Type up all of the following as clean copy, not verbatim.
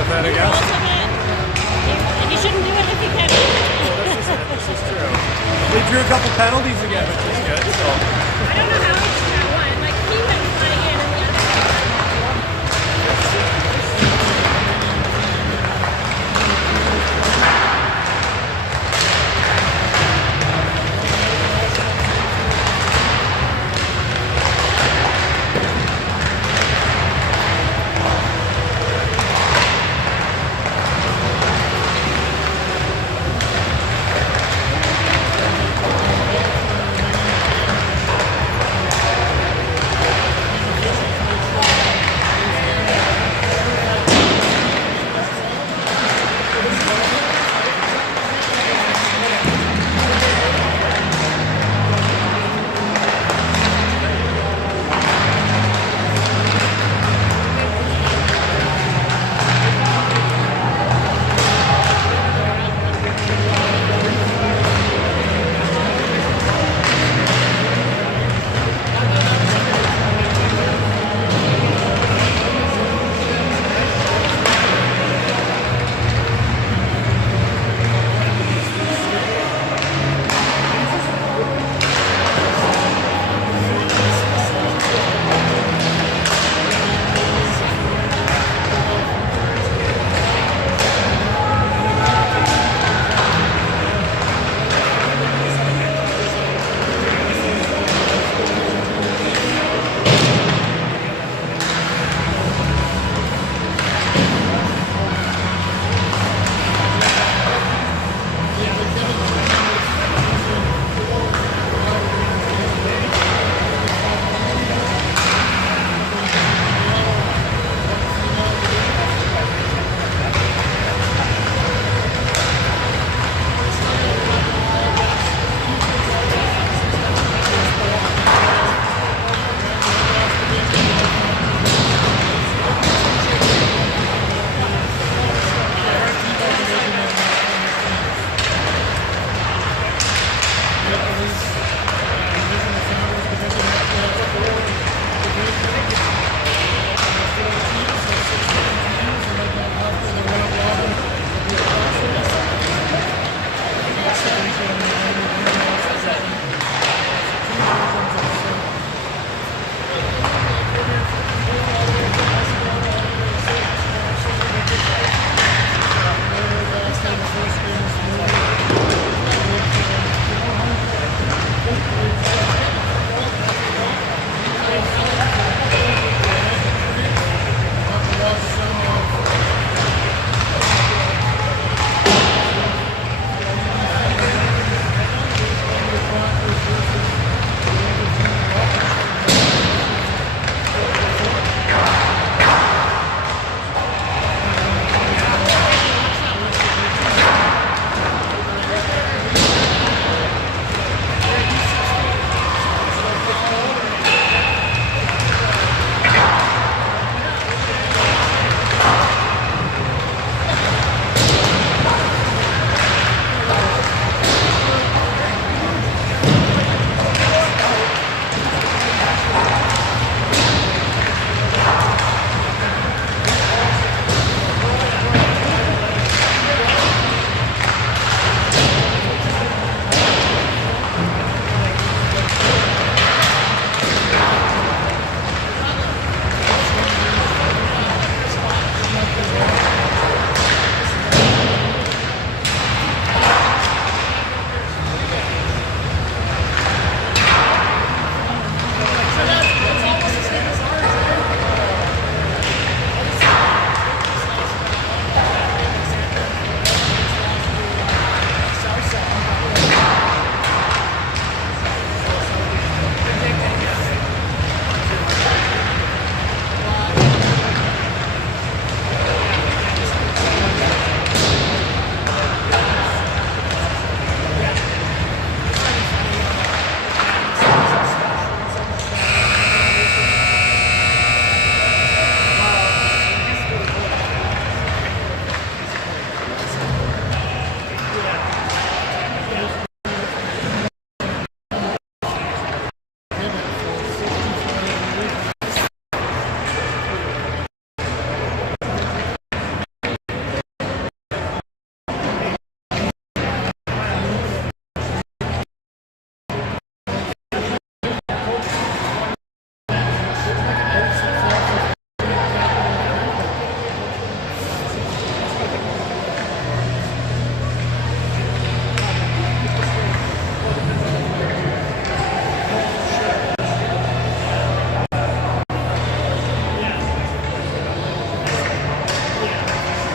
with it, I guess. And you shouldn't do it if you can. This is true. We drew a couple penalties again, which is good. So I don't know how each got one. Like he went flying in and the other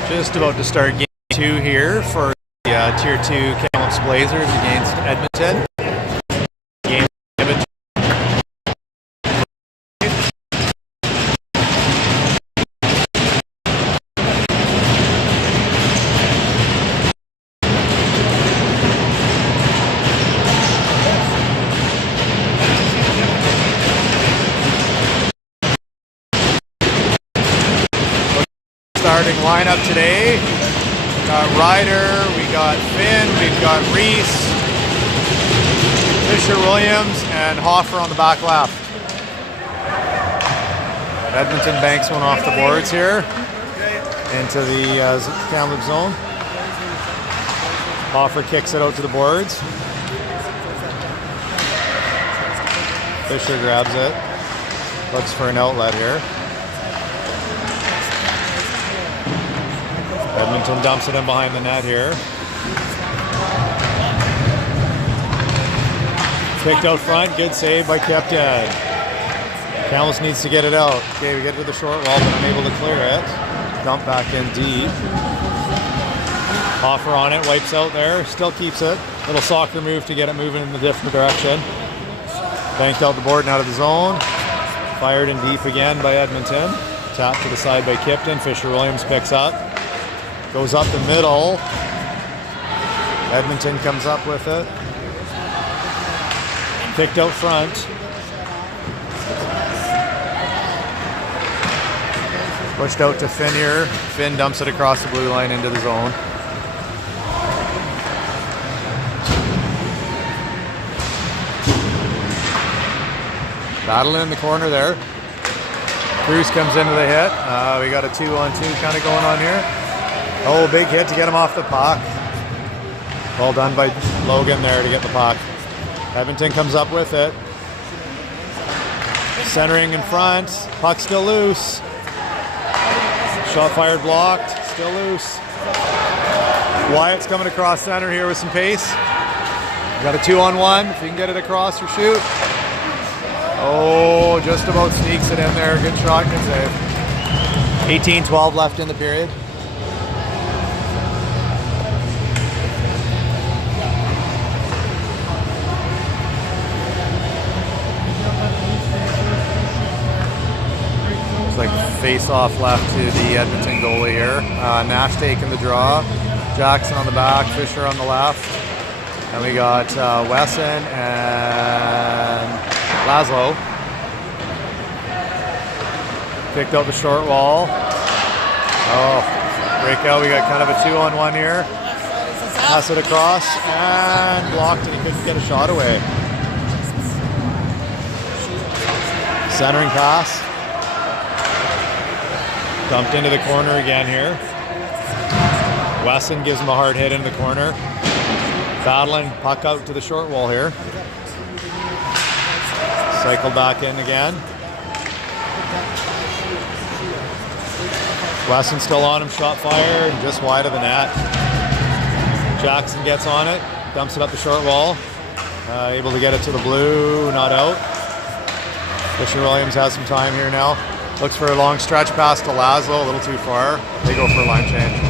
Just about to start game 2 here for the Tier 2 Kamloops Blazers against Edmonton. Game KIBIHT. Starting lineup today. We got Ryder, we got Finn, we've got Reese, Fisher Williams, and Hoffer on the back left. Edmonton banks one off the boards here into the Kamloops zone. Hoffer kicks it out to the boards. Fisher grabs it. Looks for an outlet here. Edmonton dumps it in behind the net here. Kicked out front, good save by Captain. Kamloops needs to get it out. Okay, we get to the short wall, but unable to clear it. Dump back in deep. Hoffer on it, wipes out there, still keeps it. Little soccer move to get it moving in a different direction. Banked out the board and out of the zone. Fired in deep again by Edmonton. Tapped to the side by Kipton. Fisher Williams picks up. Goes up the middle. Edmonton comes up with it. Kicked out front. Pushed out to Finn here. Finn dumps it across the blue line into the zone. Battling in the corner there. Cruz comes into the hit. We got a 2-on-2 kind of going on here. Oh, big hit to get him off the puck. Well done by Logan there to get the puck. Edmonton comes up with it. Centering in front. Puck still loose. Shot fired blocked. Still loose. Wyatt's coming across center here with some pace. Got a 2-on-1. If you can get it across or shoot. Oh, just about sneaks it in there. Good shot, good save. 18-12 left in the period. Like face-off left to the Edmonton goalie here. Nash taking the draw. Jackson on the back, Fisher on the left. And we got Wesson and Laszlo. Kicked out the short wall. Oh, breakout. We got kind of a 2-on-1 here. Pass it across and blocked, and he couldn't get a shot away. Centering pass. Dumped into the corner again here. Wesson gives him a hard hit into the corner. Battling, puck out to the short wall here. Cycle back in again. Wesson still on him, shot fired, and just wide of the net. Jackson gets on it, dumps it up the short wall. Able to get it to the blue, not out. Fisher Williams has some time here now. Looks for a long stretch pass to Laszlo, a little too far. They go for a line change.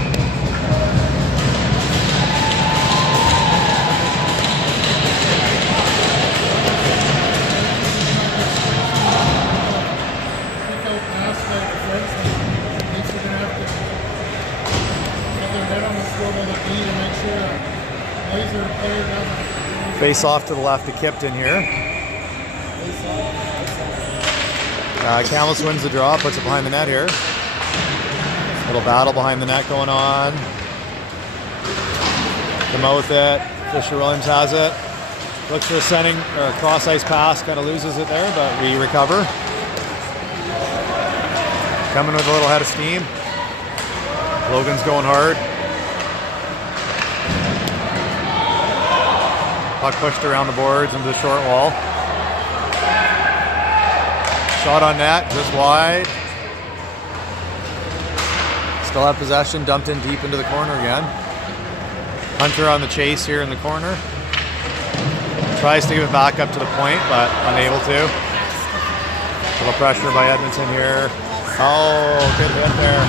Face off to the left of Kipton here. Kamloops wins the draw, puts it behind the net here. Little battle behind the net going on. Come out with it. Fisher Williams has it. Looks for a sending or a cross ice pass, kind of loses it there, but we recover. Coming with a little head of steam. Logan's going hard. Puck pushed around the boards into the short wall. Shot on net, just wide. Still have possession, dumped in deep into the corner again. Hunter on the chase here in the corner. Tries to give it back up to the point, but unable to. A little pressure by Edmonton here. Oh, good hit there.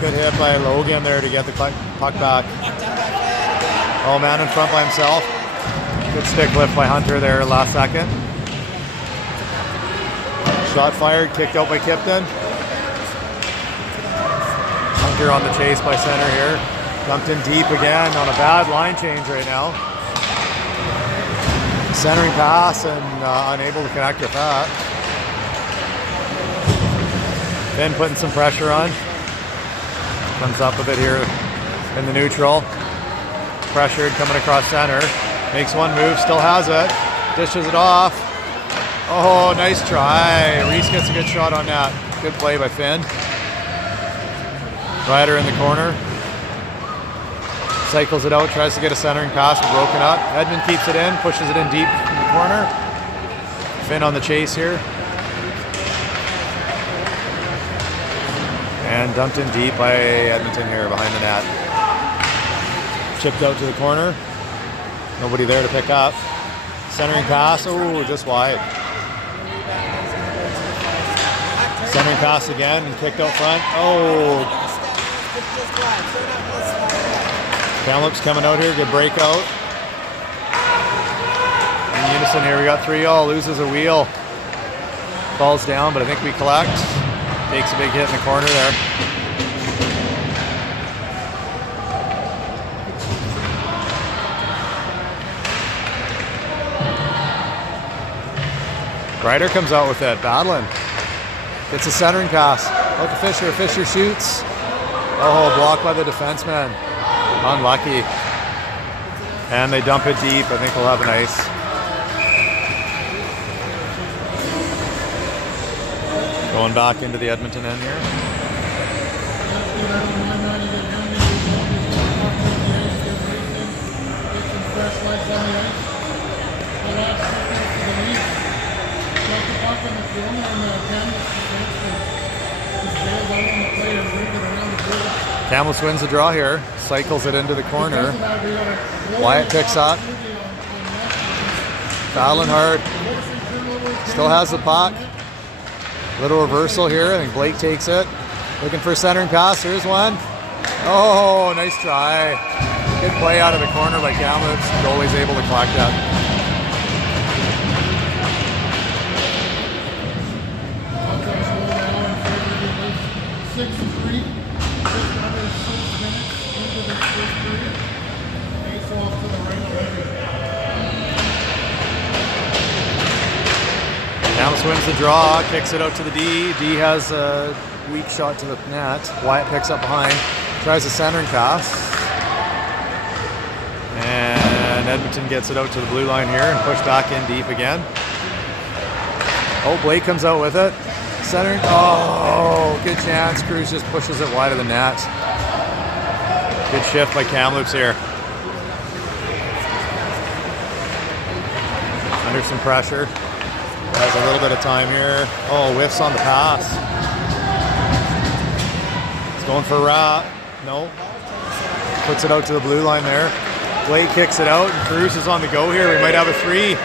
Good hit by Logan there to get the puck back. Oh, man in front by himself. Good stick lift by Hunter there last second. Shot fired, kicked out by Kipton. Hunter on the chase by center here. Dumped in deep again on a bad line change right now. Centering pass and unable to connect with that. Finn putting some pressure on. Comes up with it here in the neutral. Pressured coming across center. Makes one move, still has it. Dishes it off. Oh, nice try. Reese gets a good shot on that. Good play by Finn. Ryder in the corner. Cycles it out, tries to get a centering pass, but broken up. Edmund keeps it in, pushes it in deep in the corner. Finn on the chase here. And dumped in deep by Edmonton here behind the net. Chipped out to the corner. Nobody there to pick up. Centering pass, oh, just wide. Centering pass again and kicked out front. Oh. Kamloops coming out here, good breakout. In unison here, we got 3-all, loses a wheel. Falls down, but I think we collect. Takes a big hit in the corner there. Ryder comes out with it, battling. Gets a centering pass. Out to Fisher. Fisher shoots. Oh, blocked by the defenseman. Unlucky. And they dump it deep. I think we'll have an ice. Going back into the Edmonton end here. Kamloops wins the draw here. Cycles it into the corner. Wyatt picks up. Battling hard. Still has the puck. Little reversal here. I think Blake takes it. Looking for a centering pass. Here's one. Oh, nice try. Good play out of the corner by Kamloops. Goalie's able to collect that. Kamloops wins the draw, kicks it out to the D. D has a weak shot to the net. Wyatt picks up behind, tries a centering pass. And Edmonton gets it out to the blue line here and pushed back in deep again. Oh, Blake comes out with it. Centering, oh, good chance. Cruz just pushes it wide of the net. Good shift by Kamloops here. Under some pressure. Has a little bit of time here. Oh, whiffs on the pass. He's going for a wrap. No. Puts it out to the blue line there. Blake kicks it out, and Cruz is on the go here. We might have a 3.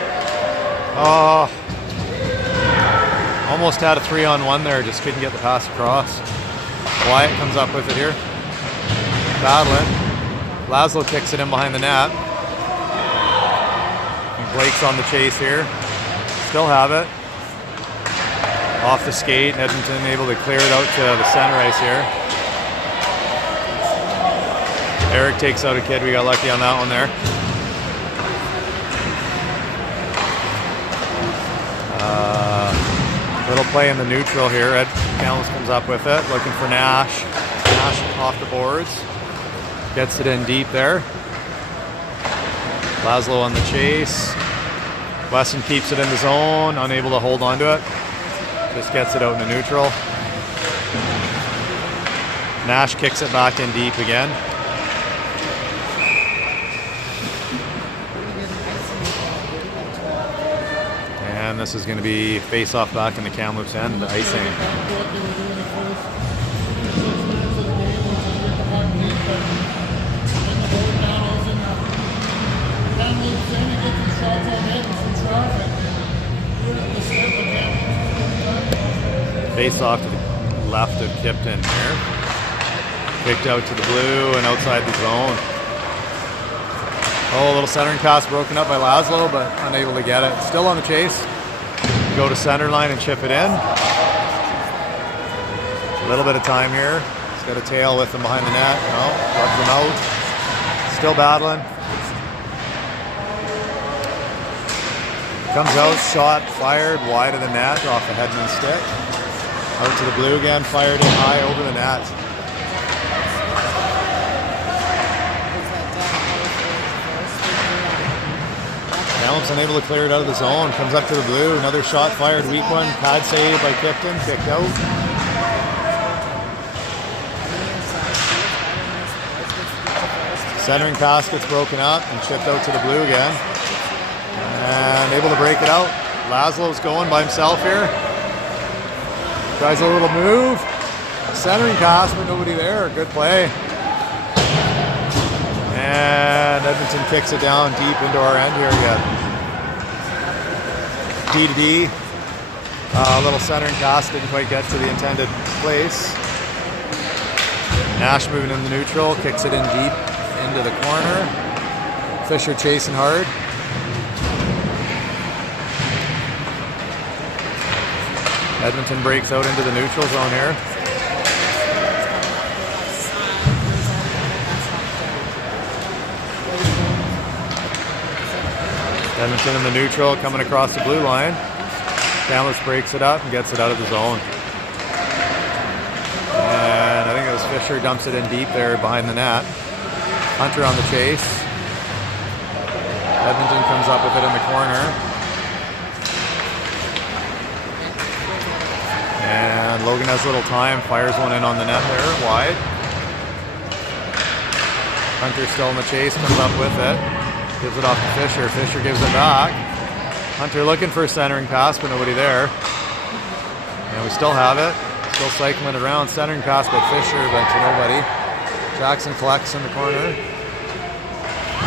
Oh. Almost had a 3-on-1 there. Just couldn't get the pass across. Wyatt comes up with it here. Battling. Laszlo kicks it in behind the net. And Blake's on the chase here. Still have it. Off the skate, Edmonton able to clear it out to the center ice here. Eric takes out a kid, we got lucky on that one there. Little play in the neutral here. Ed Kamloops comes up with it, looking for Nash. Nash off the boards. Gets it in deep there. Laszlo on the chase. Weston keeps it in the zone, unable to hold on to it. Just gets it out in the neutral. Nash kicks it back in deep again. And this is going to be face-off back in the Kamloops end, icing. Face off to the left of Kipton here. Kicked out to the blue and outside the zone. Oh, a little centering pass broken up by Laszlo, but unable to get it. Still on the chase. Go to center line and chip it in. A little bit of time here. He's got a tail with him behind the net. No, rubs him out. Still battling. Comes out, shot, fired wide of the net off the Hedman stick. Out to the blue again, fired in high over the net. Kamloops unable to clear it out of the zone. Comes up to the blue. Another shot fired. Weak one. Pad save by Kipton. Kicked out. Centering pass gets broken up and chipped out to the blue again. And able to break it out. Laszlo's going by himself here. Tries a little move. Centering pass, but nobody there. Good play. And Edmonton kicks it down deep into our end here again. D to D. A little centering pass didn't quite get to the intended place. Nash moving in the neutral, kicks it in deep into the corner. Fisher chasing hard. Edmonton breaks out into the neutral zone here. Edmonton in the neutral, coming across the blue line. Kamloops breaks it up and gets it out of the zone. And I think it was Fisher dumps it in deep there behind the net. Hunter on the chase. Edmonton comes up with it in the corner. And Logan has a little time, fires one in on the net there, wide. Hunter still in the chase, comes up with it. Gives it off to Fisher. Fisher gives it back. Hunter looking for a centering pass, but nobody there. And we still have it. Still cycling it around. Centering pass by Fisher, but to nobody. Jackson collects in the corner.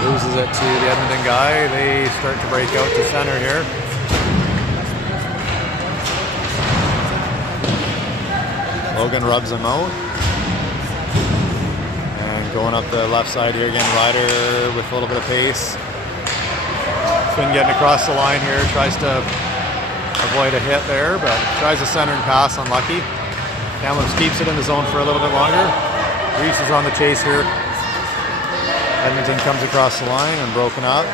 Loses it to the Edmonton guy. They start to break out to center here. Logan rubs him out. And going up the left side here again, Ryder with a little bit of pace. Finn getting across the line here, tries to avoid a hit there, but tries a centering pass, unlucky. Kamloops keeps it in the zone for a little bit longer. Reese is on the chase here. Edmonton comes across the line and broken up.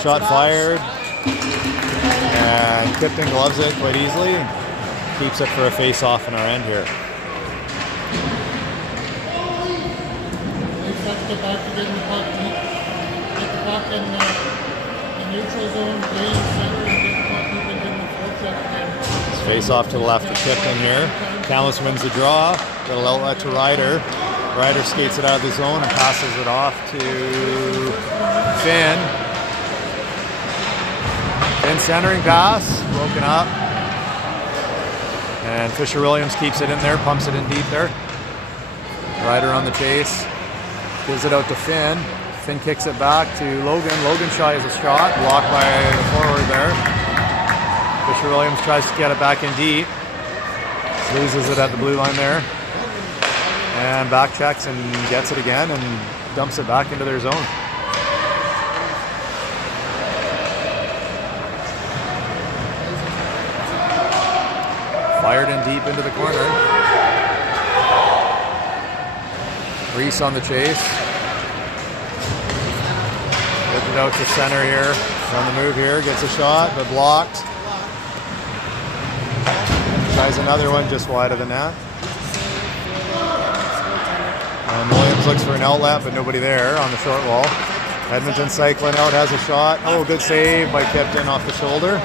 Shot fired. And Kipton gloves it quite easily. Keeps it for a face-off in our end here. Get back to getting the puck deep. Get the puck in the neutral zone, gain center, and get the puck deep and get the forecheck again. It's face-off to the left of Kipton here. Kamloops wins the draw. Little outlet to Ryder. Ryder skates it out of the zone and passes it off to Finn. Finn centering pass, broken up. And Fisher Williams keeps it in there, pumps it in deep there. Ryder on the chase. Gives it out to Finn. Finn kicks it back to Logan. Logan tries a shot, blocked by the forward there. Fisher Williams tries to get it back in deep. Loses it at the blue line there. And back checks and gets it again and dumps it back into their zone. Fired in deep into the corner. Reese on the chase. Gets it out to center here. On the move here. Gets a shot, but blocked. Tries another one just wide of the net. And Williams looks for an outlet, but nobody there on the short wall. Edmonton cycling out, has a shot. Oh, good save by Kipton off the shoulder.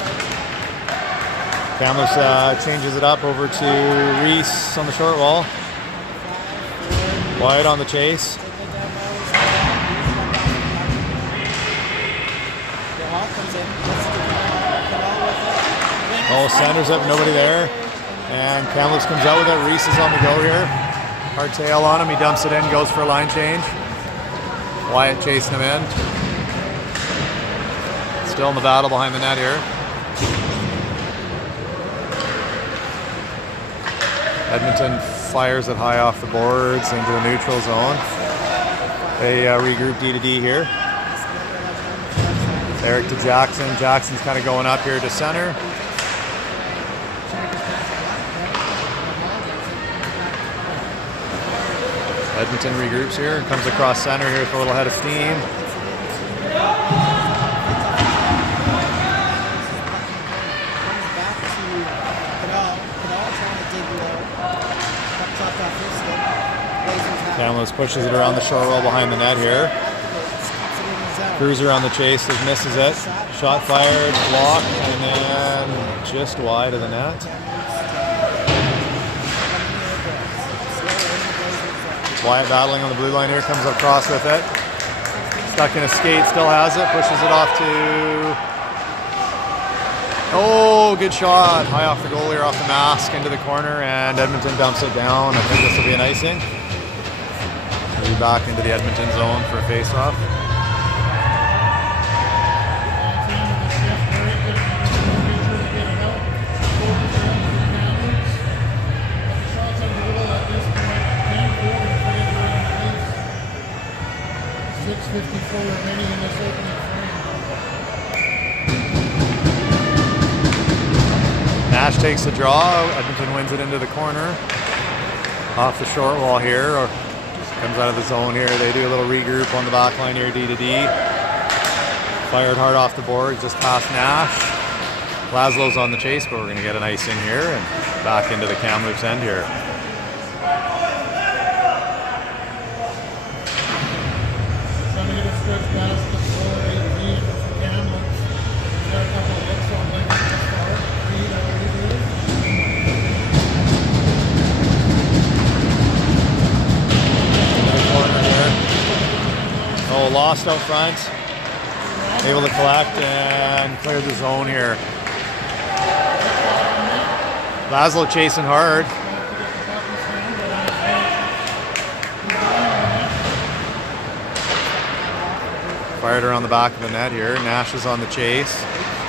Kamloops changes it up over to Reese on the short wall. Wide on the chase. Oh, Sanders up, nobody there. And Kamloops comes out with it. Reese is on the go here. Hard tail on him. He dumps it in, goes for a line change. Wyatt chasing him in. Still in the battle behind the net here. Edmonton fires it high off the boards into the neutral zone. They regroup D to D here. Eric to Jackson. Jackson's kind of going up here to center. Edmonton regroups here. Comes across center here with a little head of steam. Kamloops pushes it around the short wall behind the net here. Cruiser on the chase, misses it. Shot fired, blocked, and then just wide of the net. Wyatt battling on the blue line here, comes across with it. Stuck in a skate, still has it, pushes it off to... Oh, good shot. High off the goalie or off the mask into the corner, and Edmonton dumps it down. I think this will be an icing. We'll be back into the Edmonton zone for a face-off. Remaining in this opening frame. Nash takes the draw. Edmonton wins it into the corner. Off the short wall here, or comes out of the zone here. They do a little regroup on the back line here, D to D. Fired hard off the board, just past Nash. Laszlo's on the chase, but we're going to get an icing here and back into the Kamloops end here. Lost out front, able to collect and clear the zone here. Laszlo chasing hard. Fired around the back of the net here. Nash is on the chase.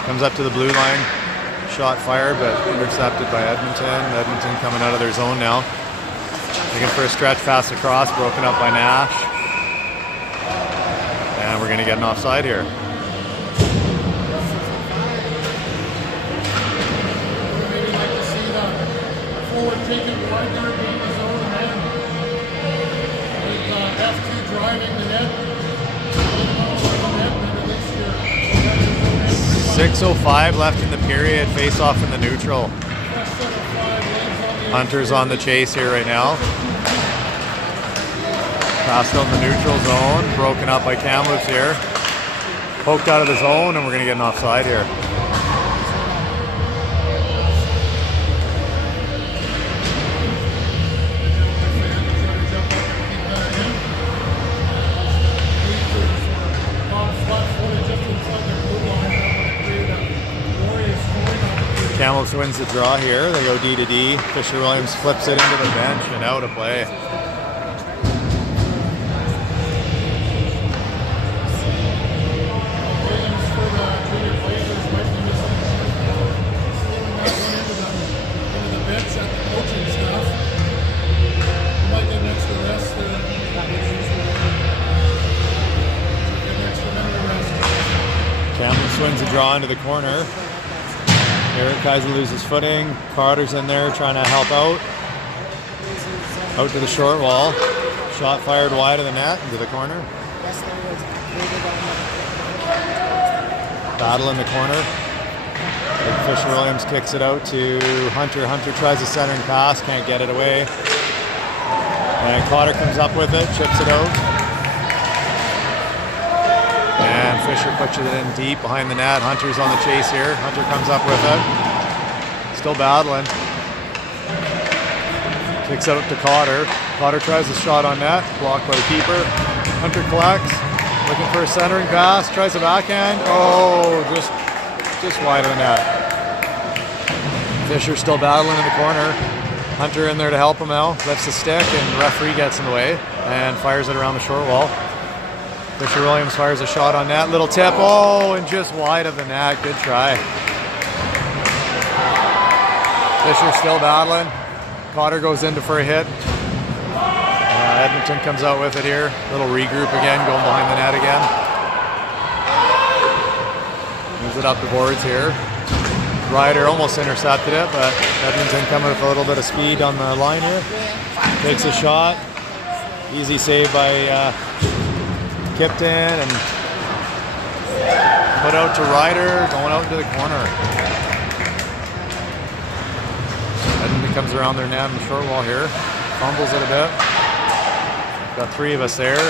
Comes up to the blue line. Shot fired, but intercepted by Edmonton. Edmonton coming out of their zone now. Looking for a stretch pass across, broken up by Nash. And we're going to get an offside here. Maybe like to see the forward taking wide guard being his own man. With F2 driving the net. 6:05 left in the period. Face off in the neutral. Hunter's on the chase here right now. Passed out in the neutral zone, broken up by Kamloops here. Poked out of the zone, and we're going to get an offside here. Kamloops wins the draw here. They go D to D. Fisher Williams flips it into the bench and out of play. Kamloops wins the draw into the corner. Eric Kaiser loses footing. Carter's in there trying to help out. Out to the short wall. Shot fired wide of the net into the corner. Battle in the corner. Fisher Williams kicks it out to Hunter. Hunter tries a centering pass, can't get it away. And Cotter comes up with it, chips it out. And Fisher puts it in deep behind the net. Hunter's on the chase here. Hunter comes up with it. Still battling. Kicks it up to Cotter. Cotter tries a shot on net. Blocked by the keeper. Hunter collects. Looking for a centering pass. Tries a backhand. Oh, just wide of the net. Fisher still battling in the corner. Hunter in there to help him out. Lifts the stick and the referee gets in the way and fires it around the short wall. Fisher Williams fires a shot on net. Little tip. Oh, and just wide of the net. Good try. Fisher still battling. Cotter goes in for a hit. Edmonton comes out with it here. Little regroup again, going behind the net again. Moves it up the boards here. Ryder almost intercepted it, but Edmonton coming with a little bit of speed on the line here. Takes a shot. Easy save by Kipton, and put out to Ryder, going out into the corner. Edmonton comes around their net in the short wall here. Fumbles it a bit. Got three of us there.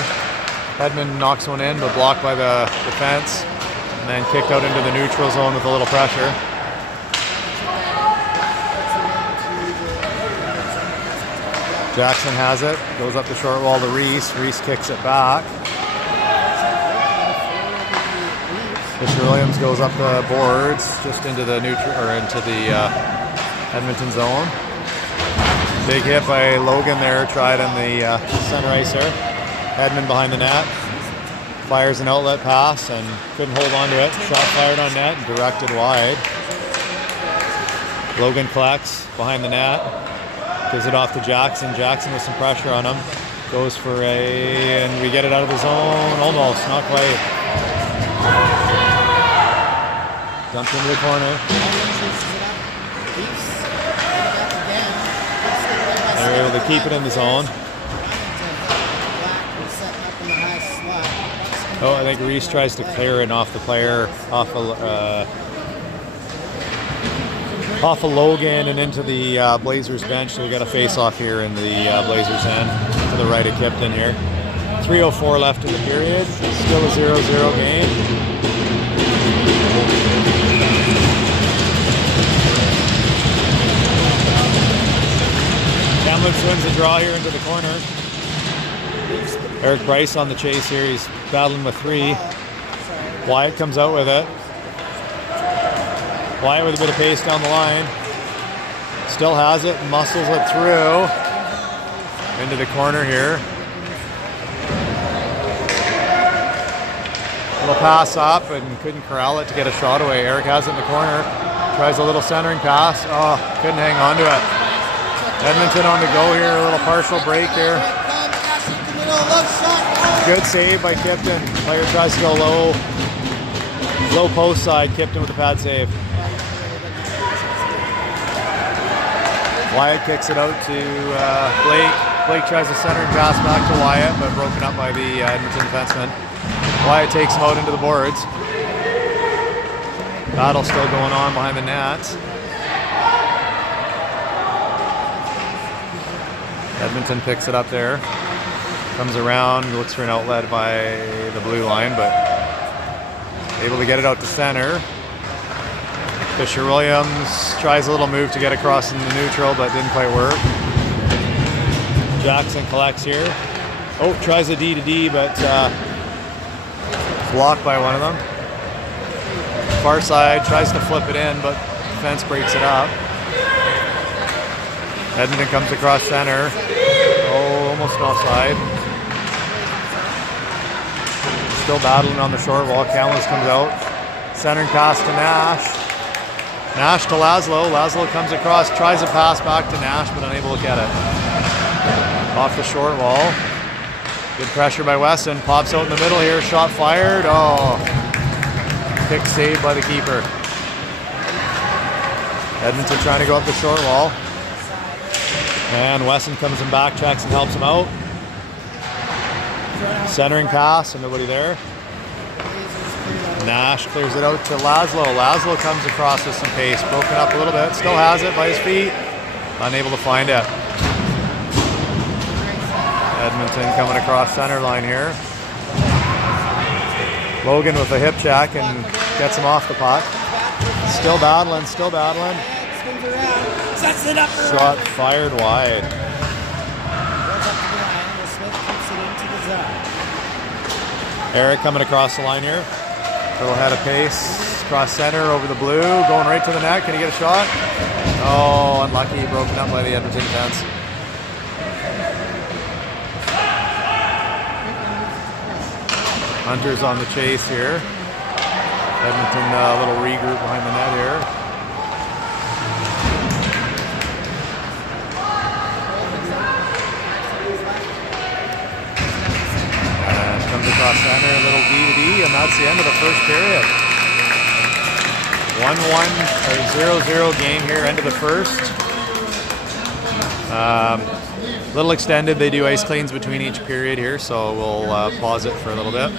Edmund knocks one in, but blocked by the defense. And then kicked out into the neutral zone with a little pressure. Jackson has it. Goes up the short wall to Reese. Reese kicks it back. Fisher-Williams goes up the boards, just into the neutral, or into the Edmonton zone. Big hit by Logan there, tried in the center ice there. Edmund behind the net. Fires an outlet pass and couldn't hold on to it. Shot fired on net and directed wide. Logan collects behind the net. Gives it off to Jackson. Jackson with some pressure on him. Goes for and we get it out of the zone. Almost, not quite. Dumped into the corner. They're able to keep it in the zone. Oh, I think Reese tries to clear it off the player, off of Logan and into the Blazers bench. So we got a face-off here in the Blazers end to the right of Kipton here. 3:04 left in the period. Still a 0-0 game. Kamloops wins the draw here into the corner. Eric Bryce on the chase here. He's battling with three. Wyatt comes out with it. Wyatt with a bit of pace down the line. Still has it. Muscles it through. Into the corner here. Little pass up and couldn't corral it to get a shot away. Eric has it in the corner. Tries a little centering pass. Oh, couldn't hang on to it. Edmonton on the go here. A little partial break here. Good save by Kipton. Player tries to go low. Low post side. Kipton with a pad save. Wyatt kicks it out to Blake. Blake tries to center and pass back to Wyatt, but broken up by the Edmonton defenseman. Wyatt takes him out into the boards. Battle still going on behind the net. Edmonton picks it up there. Comes around, looks for an outlet by the blue line, but able to get it out to center. Fisher-Williams tries a little move to get across in the neutral, but didn't quite work. Jackson collects here. Oh, tries a D-to-D, but blocked by one of them. Far side, tries to flip it in, but defense breaks it up. Edmonton comes across center. Oh, almost offside. Still battling on the short wall. Kamloops comes out. Centering pass to Nash. Nash to Laszlo. Laszlo comes across, tries a pass back to Nash, but unable to get it. Off the short wall. Good pressure by Weston. Pops out in the middle here. Shot fired. Oh. Kick saved by the keeper. Edmonton trying to go up the short wall. And Weston comes in back, checks and helps him out. Centering pass and nobody there. Nash clears it out to Laszlo. Laszlo comes across with some pace. Broken up a little bit. Still has it by his feet. Unable to find it. Edmonton coming across center line here. Logan with a hip check and gets him off the puck. Still battling, still battling. Shot fired wide. Eric coming across the line here. Little head of pace. Cross center over the blue. Going right to the net. Can he get a shot? Oh, unlucky. Broken up by the Edmonton defense. Hunter's on the chase here. Edmonton a little regroup behind the net here. Comes across center, a little D to D, and that's the end of the first period. 1-1 or 0-0 game here, end of the first. Little extended. They do ice cleans between each period here, so we'll pause it for a little bit.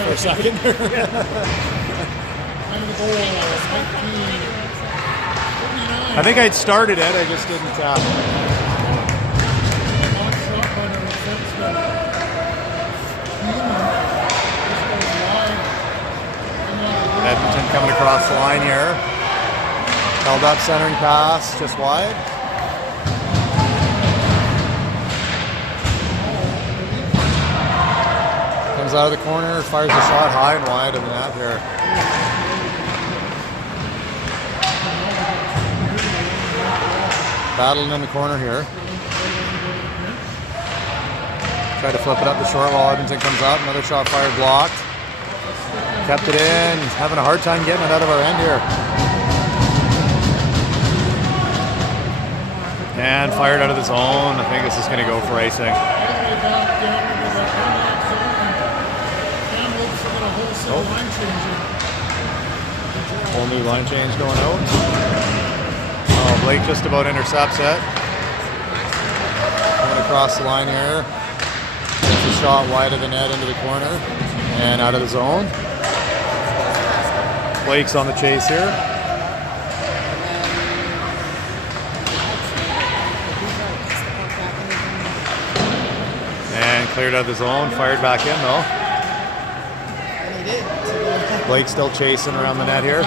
For a second. I think I'd started it, I just didn't Edmonton coming across the line here. Held up, centering pass, just wide. Comes out of the corner, fires a shot high and wide of the net here. Battling in the corner here. Try to flip it up the short wall. Edmonton comes up, another shot fired, blocked. Kept it in, having a hard time getting it out of our end here. And fired out of the zone. I think this is going to go for icing. Oh. Whole new line change going out. Oh, Blake just about intercepts it. Coming across the line here. Gets a shot wide of the net into the corner and out of the zone. Blake's on the chase here. And cleared out of the zone. Fired back in though. Blake still chasing around the net here.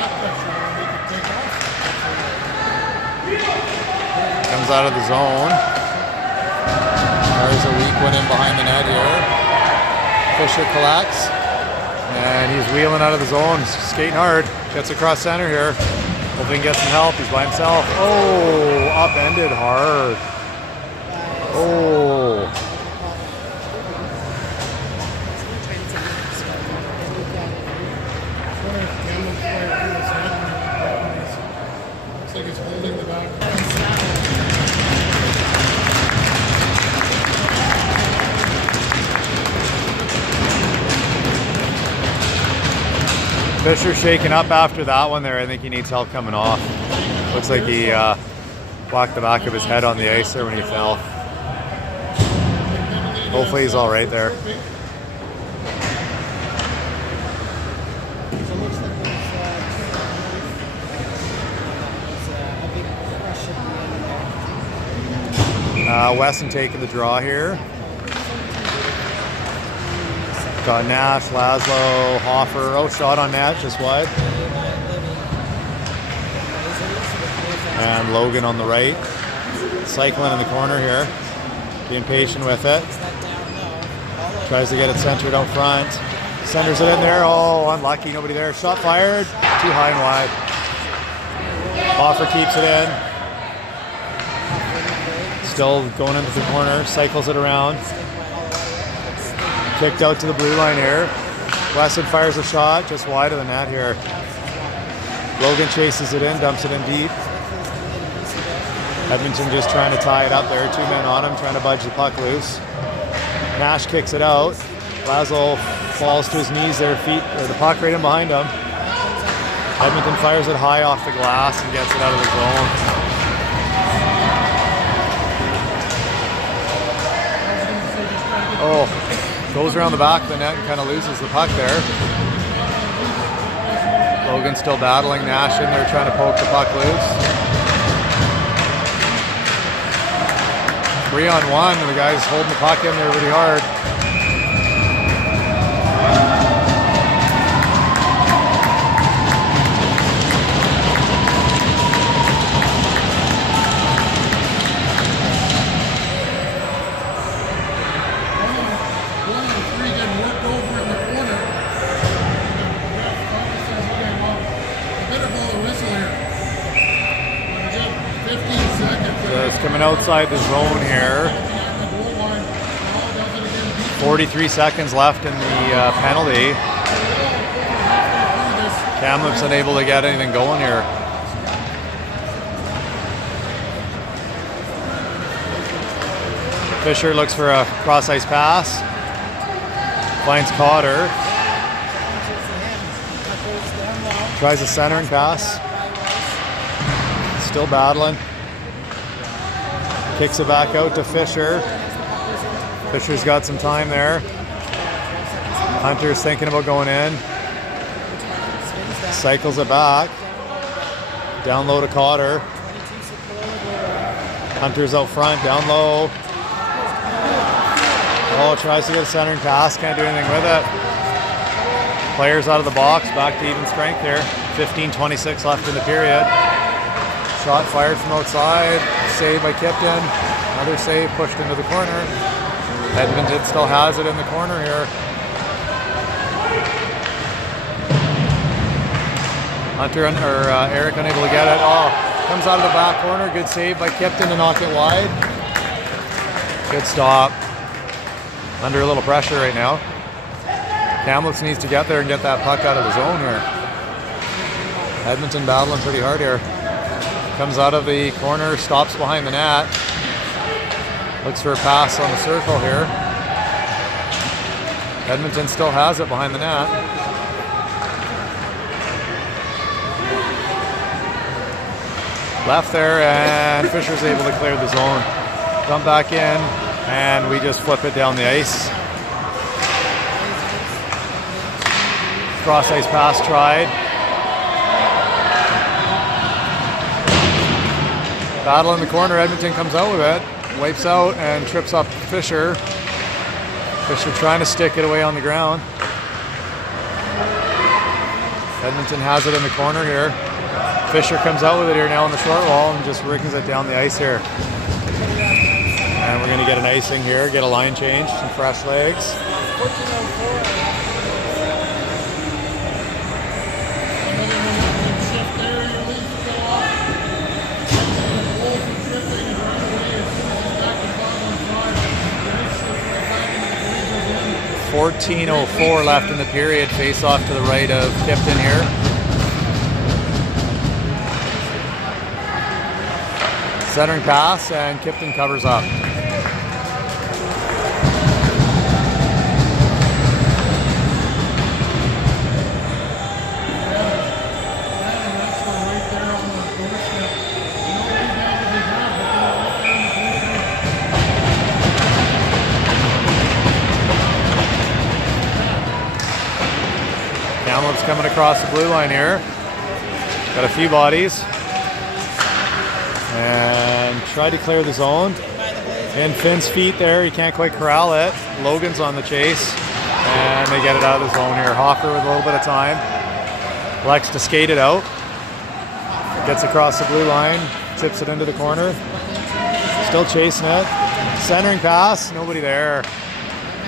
Comes out of the zone. There's a weak one in behind the net here. Fisher collects. And he's wheeling out of the zone, skating hard. Gets across center here. Hoping he gets some help. He's by himself. Oh, upended hard. Oh. Looks like he's holding the back. Fisher shaking up after that one there. I think he needs help coming off. Looks like he whacked the back of his head on the ice there when he fell. Hopefully he's all right there. Wesson taking the draw here. Got Nash, Laszlo, Hoffer. Oh, shot on Nash, just wide. And Logan on the right. Cycling in the corner here. Being patient with it. Tries to get it centered out front. Centers it in there. Oh, unlucky. Nobody there. Shot fired. Too high and wide. Hoffer keeps it in. Still going into the corner. Cycles it around. Kicked out to the blue line here. Wesson fires a shot just wide of the net here. Logan chases it in, dumps it in deep. Edmonton just trying to tie it up there. 2 men on him, trying to budge the puck loose. Nash kicks it out. Laszlo falls to his knees there, the puck right in behind him. Edmonton fires it high off the glass and gets it out of the zone. Oh. Goes around the back of the net and kind of loses the puck there. Logan still battling Nash in there trying to poke the puck loose. 3-on-1 and the guy's holding the puck in there really hard. Coming outside the zone here. 43 seconds left in the penalty. Kamloops unable to get anything going here. Fisher looks for a cross-ice pass. Finds Cotter. Tries a centering pass. Still battling. Kicks it back out to Fisher. Fisher's got some time there. Hunter's thinking about going in. Cycles it back. Down low to Cotter. Hunter's out front, down low. Oh, tries to get a centering pass, can't do anything with it. Players out of the box, back to even strength here. 15:26 left in the period. Shot fired from outside, saved by Kipton. Another save pushed into the corner. Edmonton still has it in the corner here. Hunter or Eric unable to get it. Oh, comes out of the back corner. Good save by Kipton to knock it wide. Good stop. Under a little pressure right now. Kamloops needs to get there and get that puck out of the zone here. Edmonton battling pretty hard here. Comes out of the corner, stops behind the net. Looks for a pass on the circle here. Edmonton still has it behind the net. Left there, and Fisher's able to clear the zone. Come back in, and we just flip it down the ice. Cross ice pass tried. Battle in the corner, Edmonton comes out with it. Wipes out and trips up Fisher. Fisher trying to stick it away on the ground. Edmonton has it in the corner here. Fisher comes out with it here now on the short wall and just rickens it down the ice here. And we're going to get get an icing here, get a line change, some fresh legs. .14.04 left in the period. Face off to the right of Kipton here. Centering pass, and Kipton covers up. Kamloops coming across the blue line here. Got a few bodies. And tried to clear the zone. In Finn's feet there, he can't quite corral it. Logan's on the chase. And they get it out of the zone here. Hoffer with a little bit of time. Likes to skate it out. Gets across the blue line. Tips it into the corner. Still chasing it. Centering pass. Nobody there.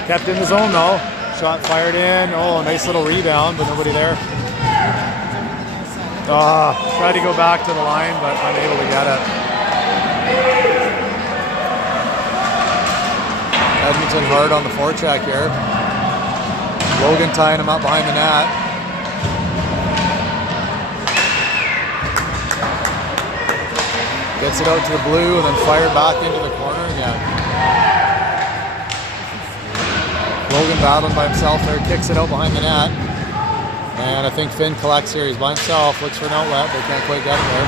Kept in the zone though. Shot fired in. Oh, nice little rebound, but nobody there. Tried to go back to the line, but unable to get it. Edmonton hard on the forecheck here. Logan tying him up behind the net. Gets it out to the blue and then fired back into the corner again. Logan battling by himself there, kicks it out behind the net. And I think Finn collects here. He's by himself, looks for an outlet, but can't quite get it there.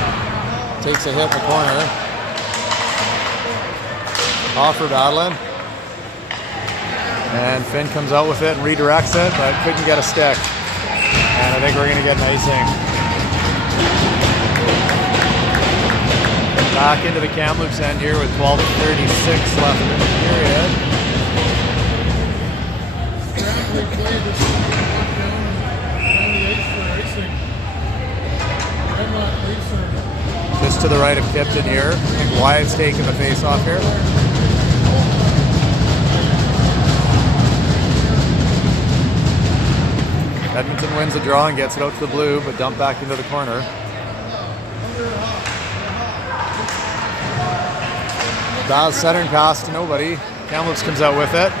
Takes a hit in the corner. Hoffer battling. And Finn comes out with it and redirects it, but couldn't get a stick. And I think we're going to get an icing. Back into the Kamloops end here with 12:36 left in the period. Just to the right of Kipton here. I think Wyatt's taking the face off here. Edmonton wins the draw and gets it out to the blue, but dumped back into the corner. Daz centering pass to nobody. Kamloops comes out with it.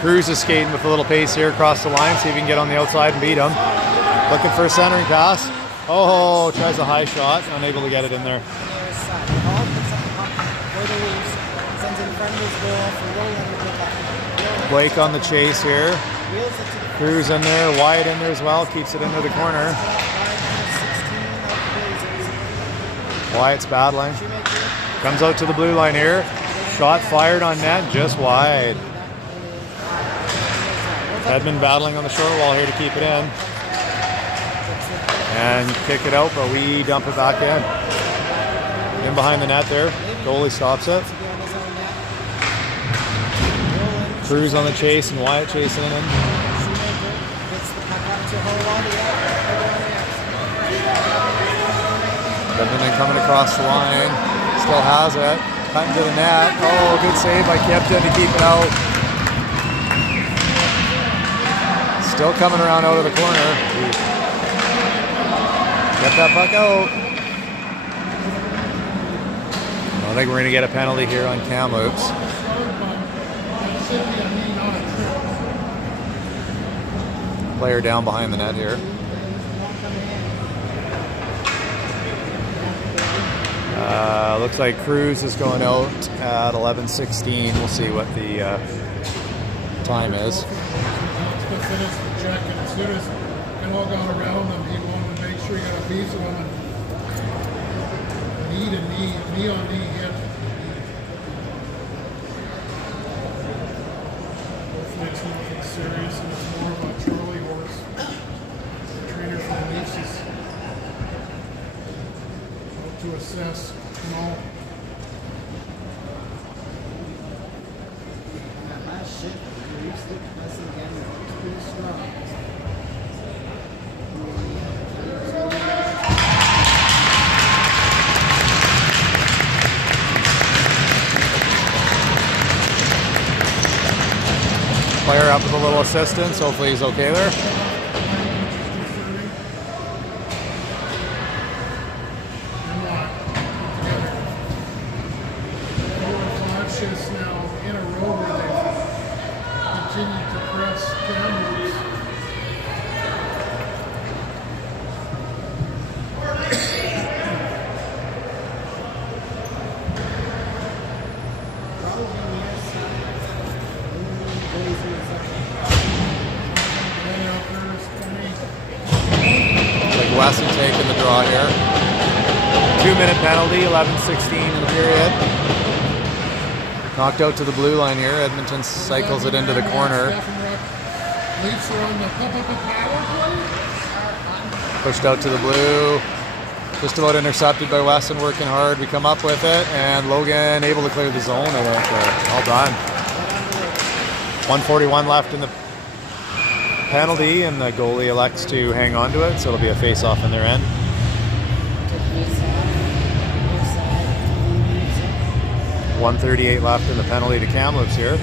Cruz is skating with a little pace here across the line, see if he can get on the outside and beat him. Looking for a centering pass. Oh, tries a high shot, unable to get it in there. Blake on the chase here. Cruz in there, Wyatt in there as well, keeps it into the corner. Wyatt's battling. Comes out to the blue line here. Shot fired on net, just wide. Edmund battling on the short wall here to keep it in. And kick it out, but we dump it back in. In behind the net there. Goalie stops it. Cruz on the chase and Wyatt chasing him. Edmonton coming across the line. Still has it. Cutting to the net. Oh, good save by Kipton to keep it out. Still coming around out of the corner. Get that puck out. I think we're going to get a penalty here on Kamloops. Player down behind the net here. Looks like Cruz is going out at 11:16. We'll see what the time is. Finish the check, and as soon as it all got around him, he wanted to make sure he got a piece of him, and knee to knee, knee on knee hit. Hopefully it's nothing serious, and it's more of a Charlie horse. The trainer from the Leafs out to assess, you know. fire up with a little assistance. Hopefully he's okay there. Shifts now in a row where they continue to press Kamloops. Like Wesson taking the draw here. 2-minute penalty, 11:16 in the period. Knocked out to the blue line here. Edmonton cycles it into the corner. Leafs are on the power play. Pushed out to the blue. Just about intercepted by Wesson, working hard. We come up with it, and Logan able to clear the zone, I think. Well done. 1:41 left in the penalty, and the goalie elects to hang on to it, so it'll be a face-off in their end. 1:38 left in the penalty to Kamloops here.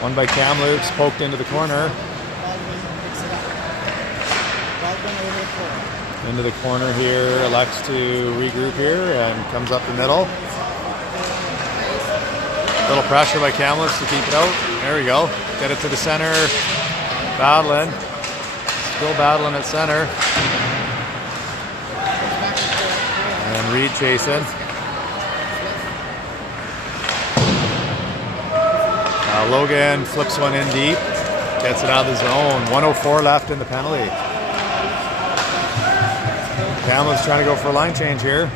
One by Kamloops, poked into the corner. Into the corner here, elects to regroup here and comes up the middle. Little pressure by Kamloops to keep it out. There we go. Get it to the center. Battling. Still battling at center. And Reed chasing. Logan flips one in deep. Gets it out of the zone. 1:04 left in the penalty. Kamloops trying to go for a line change here.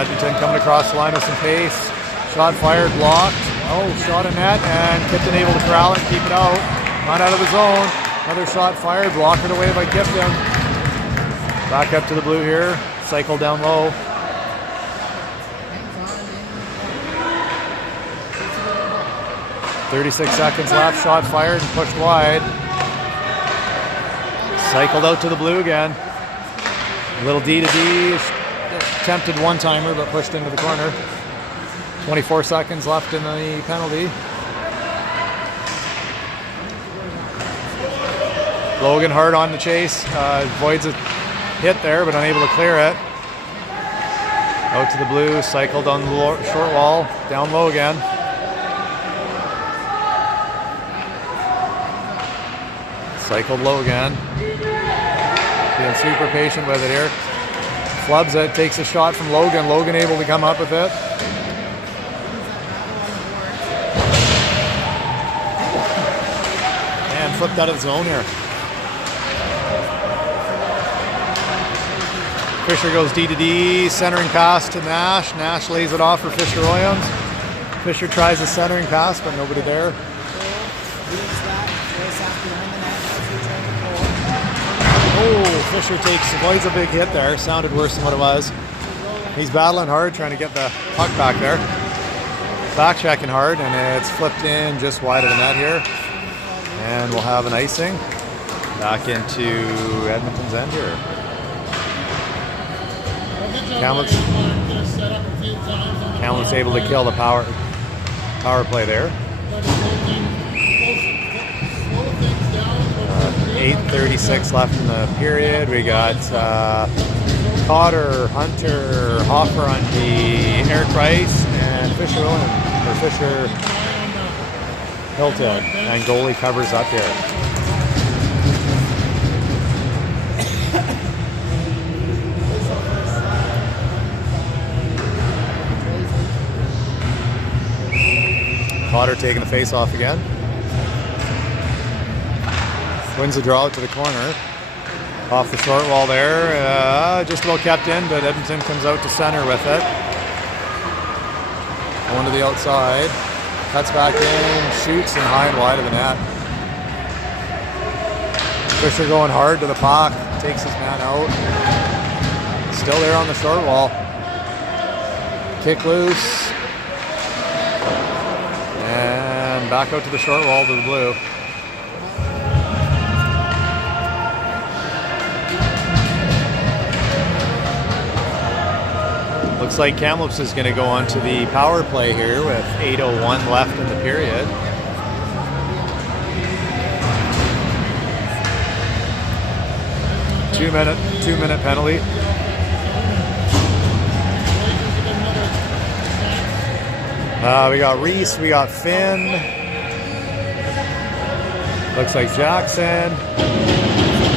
Edmonton coming across the line with some pace. Shot fired, blocked. Oh, shot in net, and Kipton able to corral it and keep it out. Not out of the zone. Another shot fired, blocked away by Kipton. Back up to the blue here. Cycle down low. .36 seconds left. Shot fired and pushed wide. Cycled out to the blue again. A little D to D. Attempted one-timer, but pushed into the corner. 24 seconds left in the penalty. Logan hard on the chase. Avoids a hit there, but unable to clear it. Out to the blue. Cycled on the short wall. Down low again. Cycled low again. Being super patient with it here. Flubs it, takes a shot from Logan. Logan able to come up with it. And flipped out of the zone here. Fisher goes D to D, centering pass to Nash. Nash lays it off for Fisher Williams. Fisher tries a centering pass, but nobody there. Oh, Fisher avoids a big hit there. Sounded worse than what it was. He's battling hard, trying to get the puck back there. Back checking hard, and it's flipped in just wide of the net here. And we'll have an icing back into Edmonton's end here. Kamloops able to kill the power play there. 8:36 left in the period. We got Cotter, Hunter, Hoffer on the Eric Price, and Fisher Hilton. And goalie covers up here. Cotter taking the face off again. Wins the draw out to the corner. Off the short wall there. Just about kept in, but Edmonton comes out to center with it. Going to the outside. Cuts back in, shoots, and high and wide of the net. Fisher going hard to the puck. Takes his man out. Still there on the short wall. Kick loose. And back out to the short wall to the blue. Looks like Kamloops is going to go on to the power play here with 8:01 left in the period. Two-minute penalty. We got Reese, we got Finn. Looks like Jackson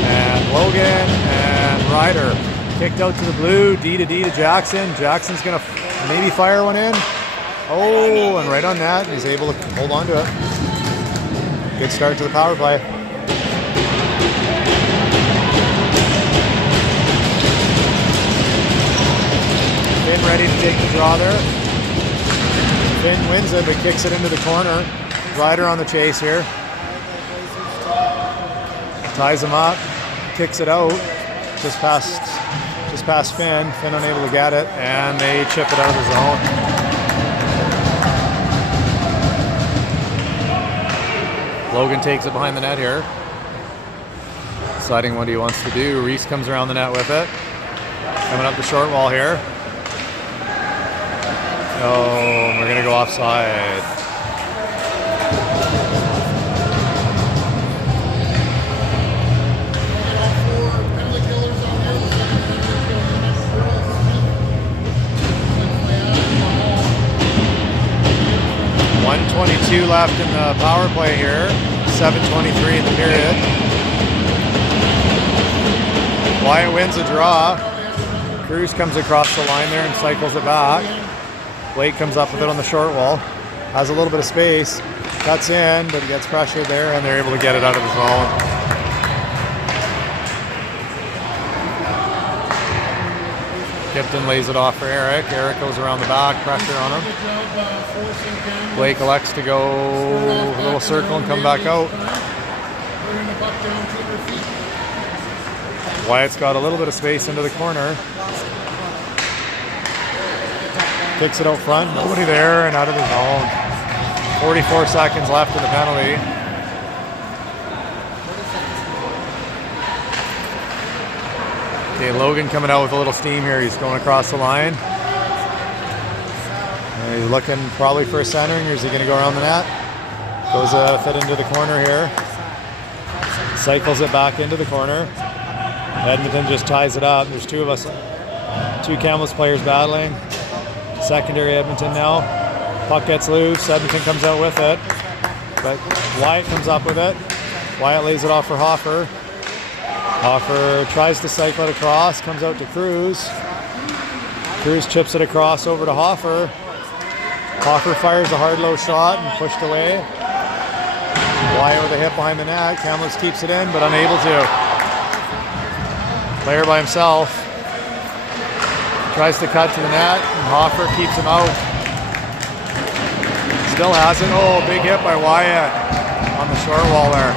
and Logan and Ryder. Kicked out to the blue, D to Jackson. Jackson's gonna maybe fire one in. Oh, and right on that, he's able to hold on to it. Good start to the power play. Finn ready to take the draw there. Finn wins it, but kicks it into the corner. Ryder on the chase here. Ties him up, kicks it out, just past Finn. Finn unable to get it, and they chip it out of the zone. Logan takes it behind the net here. Deciding what he wants to do. Reese comes around the net with it. Coming up the short wall here. Oh, we're gonna go offside. .122 left in the power play here. 7:23 in the period. Wyatt wins a draw. Cruz comes across the line there and cycles it back. Blake comes up with it on the short wall. Has a little bit of space. Cuts in, but he gets pressured there, and they're able to get it out of the zone. Kipton lays it off for Eric. Eric goes around the back, pressure on him. Blake elects to go a little circle and come back out. Wyatt's got a little bit of space into the corner. Kicks it out front, nobody there, and out of the zone. 44 seconds left in the penalty. Okay, Logan coming out with a little steam here. He's going across the line. And he's looking probably for a centering, or is he going to go around the net? Goes a fit into the corner here. Cycles it back into the corner. Edmonton just ties it up. There's two of us, two Kamloops players battling. Secondary Edmonton now. Puck gets loose. Edmonton comes out with it. But Wyatt comes up with it. Wyatt lays it off for Hoffer. Hoffer tries to cycle it across. Comes out to Cruz. Cruz chips it across over to Hoffer. Hoffer fires a hard low shot and pushed away. Wyatt with a hit behind the net. Kamloops keeps it in, but unable to. Player by himself. Tries to cut to the net, and Hoffer keeps him out. Still hasn't. Oh, big hit by Wyatt on the short wall there.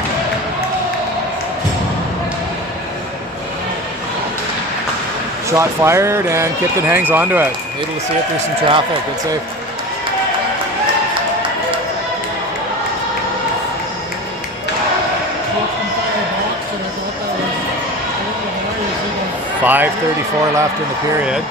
Shot fired, and Kipton hangs onto it. Able to see it through some traffic. Good save. .534 left in the period.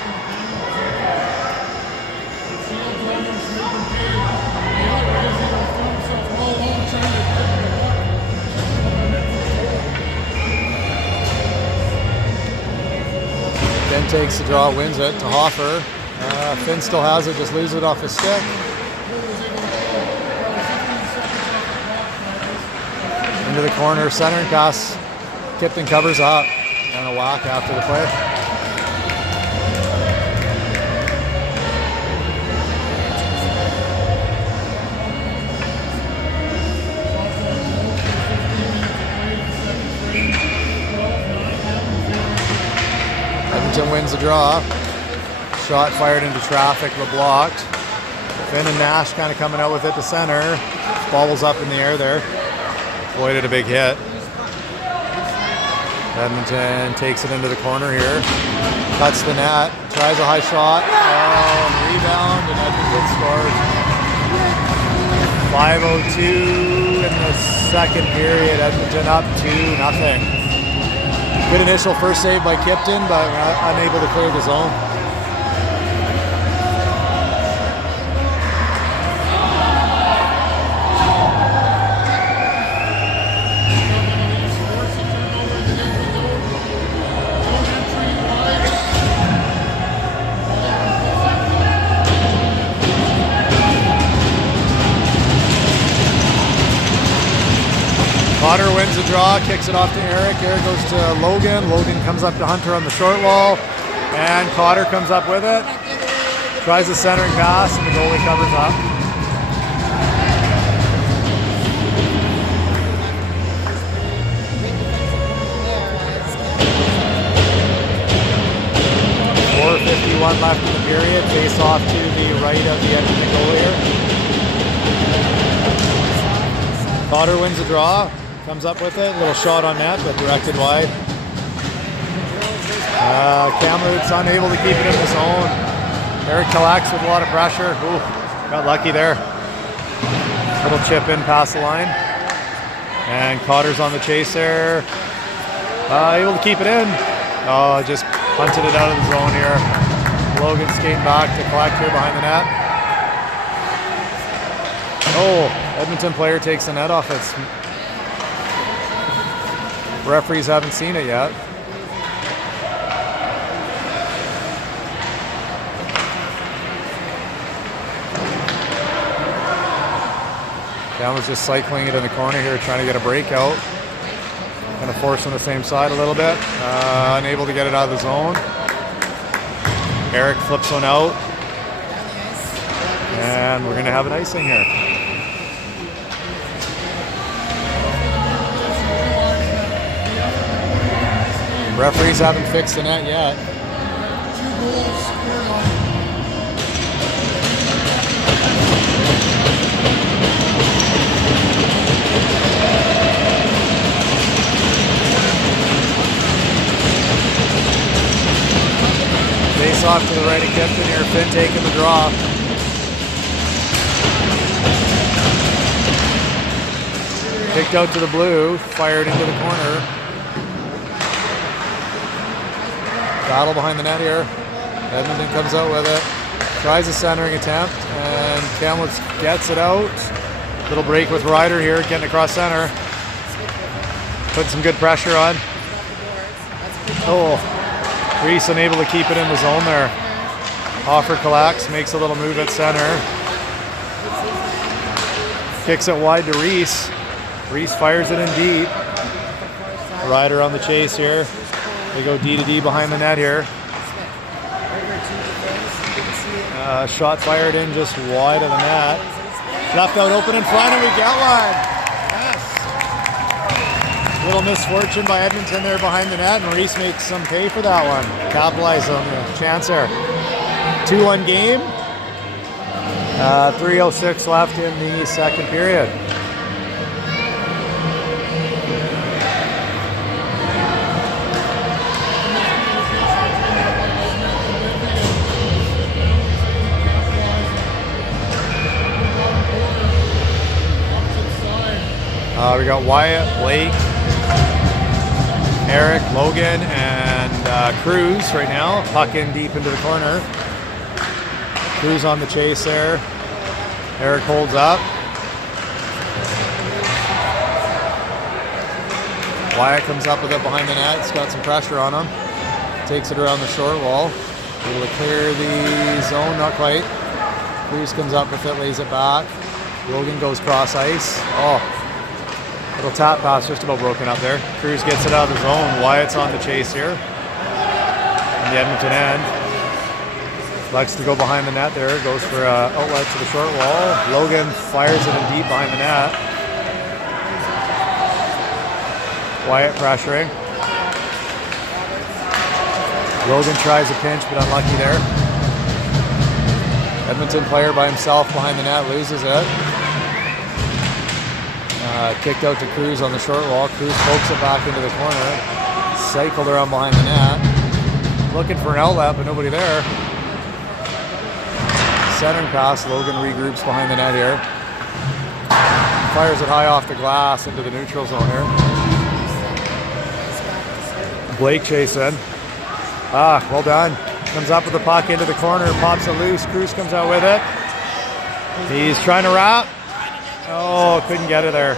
Finn takes the draw, wins it to Hoffer. Finn still has it, just loses it off his stick. Into the corner, centering pass. Kipton covers up. And a whack after the play. Edmonton wins the draw. Shot fired into traffic, but blocked. Finn and Nash kind of coming out with it to center. Bobbles up in the air there. Avoided a big hit. Edmonton takes it into the corner here. Cuts the net. Tries a high shot. Rebound, and Edmonton scores. 5:02 in the second period. Edmonton up 2-0. Good initial first save by Kipton, but unable to clear the zone. wins the draw, kicks it off to Eric. Eric goes to Logan. Logan comes up to Hunter on the short wall. And Cotter comes up with it. Tries the centering pass, and the goalie covers up. .451 left in the period. Face off to the right of the Edmonton goalie here. Cotter wins the draw. Comes up with it. Little shot on net, but directed wide. Kamloops unable to keep it in the zone. Eric collects with a lot of pressure. Ooh, got lucky there. Little chip in past the line. And Cotter's on the chase there. Able to keep it in. Oh, just punted it out of the zone here. Logan skating back to collect here behind the net. Oh, Edmonton player takes the net off. It's referees haven't seen it yet. Cam was just cycling it in the corner here, trying to get a breakout. Kind of forcing the same side a little bit. Unable to get it out of the zone. Eric flips one out. And we're going to have an icing here. Referees haven't fixed the net yet. 2 goals scored on Face off to the right of Kipton here. Finn taking the draw. Kicked out to the blue. Fired into the corner. Battle behind the net here. Edmonton comes out with it. Tries a centering attempt. And Kamloops gets it out. Little break with Ryder here. Getting across center. Put some good pressure on. Oh. Reese unable to keep it in the zone there. Offer collects, makes a little move at center. Kicks it wide to Reese. Reese fires it in deep. Ryder on the chase here. They go D to D behind the net here. Shot fired in just wide of the net. Left out open in front, and we get one. Little misfortune by Edmonton there behind the net, and Reese makes some pay for that one. Capitalize on the chance there. 2-1 game. 3:06 left in the second period. We got Wyatt, Blake, Eric, Logan, and Cruz right now. Puck in deep into the corner. Cruz on the chase there. Eric holds up. Wyatt comes up with it behind the net. It's got some pressure on him. Takes it around the short wall. Able to clear the zone, not quite. Cruz comes up with it, lays it back. Logan goes cross ice. Oh. Little tap pass just about broken up there. Cruz gets it out of the zone. Wyatt's on the chase here. On the Edmonton end. Likes to go behind the net there. Goes for an outlet to the short wall. Logan fires it in deep behind the net. Wyatt pressuring. Logan tries a pinch, but unlucky there. Edmonton player by himself behind the net loses it. Kicked out to Cruz on the short wall. Cruz pokes it back into the corner. Cycled around behind the net. Looking for an outlet, but nobody there. Centering pass. Logan regroups behind the net here. Fires it high off the glass into the neutral zone here. Blake chasing. Well done. Comes up with the puck into the corner. Pops it loose. Cruz comes out with it. He's trying to wrap. Oh, couldn't get it there.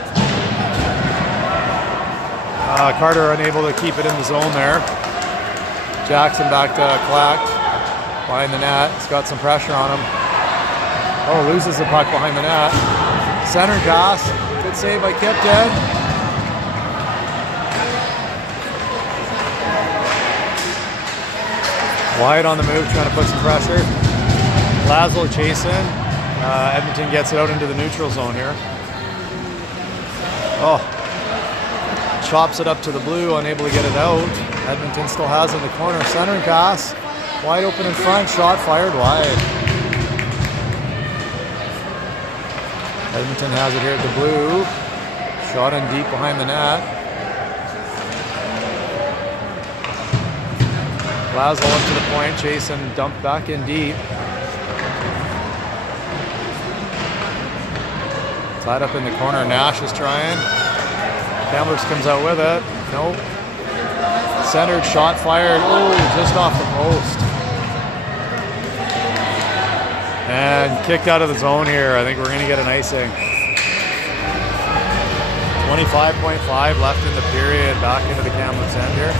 Carter unable to keep it in the zone there. Jackson back to collect. Behind the net. He's got some pressure on him. Oh, loses the puck behind the net. Center pass. Good save by Kipton. Wyatt on the move, trying to put some pressure. Laszlo chasing. Edmonton gets it out into the neutral zone here. Oh, chops it up to the blue, unable to get it out. Edmonton still has it in the corner. Centering pass, wide open in front, shot fired wide. Edmonton has it here at the blue. Shot in deep behind the net. Laszlo up to the point, chasing, dumped back in deep. Tied up in the corner, Nash is trying. Kamloops comes out with it. Nope. Centered, shot fired. Oh, just off the post. And kicked out of the zone here. I think we're going to get an icing. 25.5 left in the period. Back into the Kamloops end here.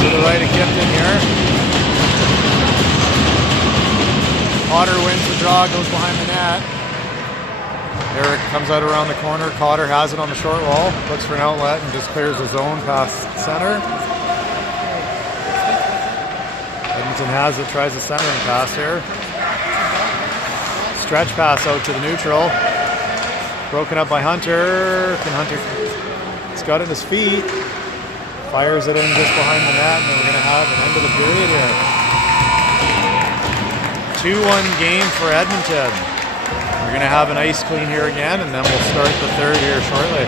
To the right of Kipton here. Cotter wins the draw, goes behind the net. Eric comes out around the corner. Cotter has it on the short wall, looks for an outlet and just clears the zone past center. Edmonton has it, tries the centering pass here. Stretch pass out to the neutral. Broken up by Hunter. Can Hunter, he's got it in his feet. Fires it in just behind the net, and then we're going to have an end of the period here. 2-1 game for Edmonton. We're going to have an ice clean here again, and then we'll start the third here shortly.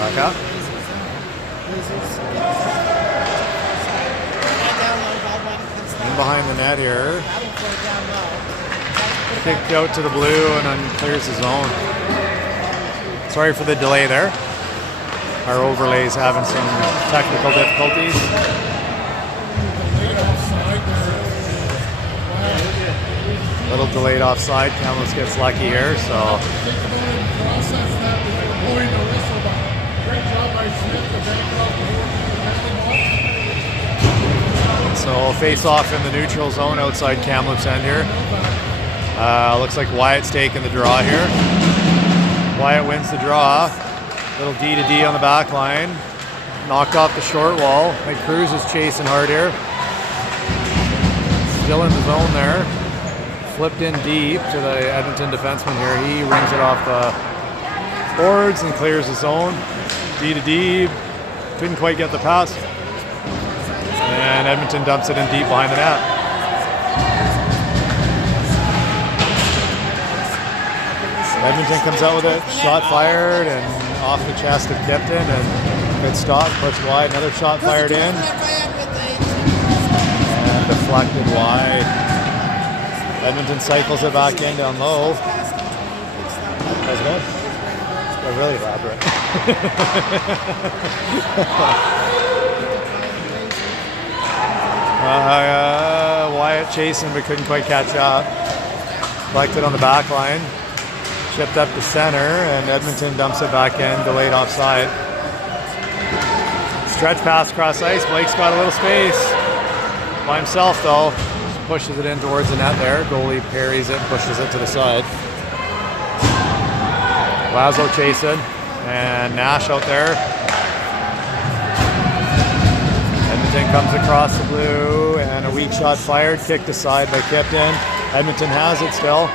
Back up. In behind the net here. Kicked out to the blue and then clears the zone. Sorry for the delay there. Our overlay's having some technical difficulties. Little delayed offside. Kamloops gets lucky here, so. So face off in the neutral zone outside Kamloops end here. Looks like Wyatt's taking the draw here. Wyatt wins the draw. Little D to D on the back line. Knocked off the short wall. Mike Cruz is chasing hard here. Still in the zone there. Flipped in deep to the Edmonton defenseman here. He rings it off the boards and clears the zone. D to D. Couldn't quite get the pass. And Edmonton dumps it in deep behind the net. Edmonton comes out with it. Shot fired and off the chest of Kipton. And good stop. Pushed wide. Another shot fired in. And deflected wide. Edmonton cycles it back in down low. How's it going? They're really elaborate. Wyatt chasing but couldn't quite catch up. Deflected on the back line. Chipped up the center and Edmonton dumps it back in. Delayed offside. Stretch pass across ice. Blake's got a little space. By himself though. Just pushes it in towards the net there. Goalie parries it and pushes it to the side. Laszlo chasing, and Nash out there. Edmonton comes across the blue, and a weak shot fired, kicked aside by Kipton. Edmonton has it still,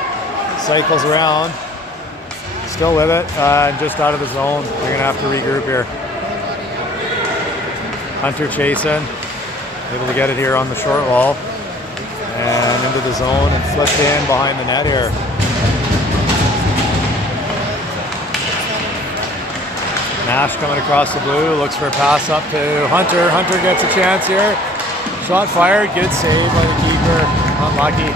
cycles around, still with it, and just out of the zone. They're going to have to regroup here. Hunter chasing, able to get it here on the short wall and into the zone and flipped in behind the net here. Nash coming across the blue, looks for a pass up to Hunter. Hunter gets a chance here. Shot fired, good save by the keeper. Unlucky.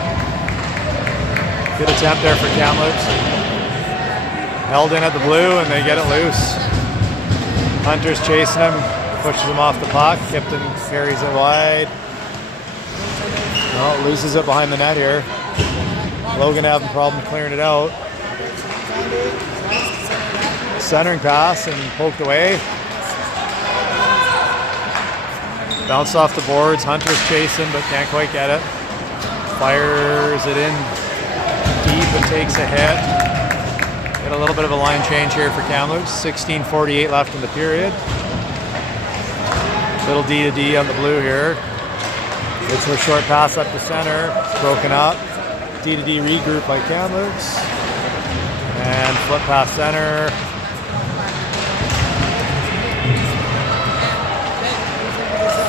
Good attempt there for Kamloops. Held in at the blue and they get it loose. Hunter's chasing him, pushes him off the puck. Kipton carries it wide. Oh, loses it behind the net here. Logan having a problem clearing it out. Centering pass and poked away. Bounced off the boards. Hunter's chasing but can't quite get it. Fires it in deep and takes a hit. Get a little bit of a line change here for Kamloops. 16:48 left in the period. Little D to D on the blue here. It's a short pass up the center. It's broken up. D to D regroup by Kamloops. And flip past center.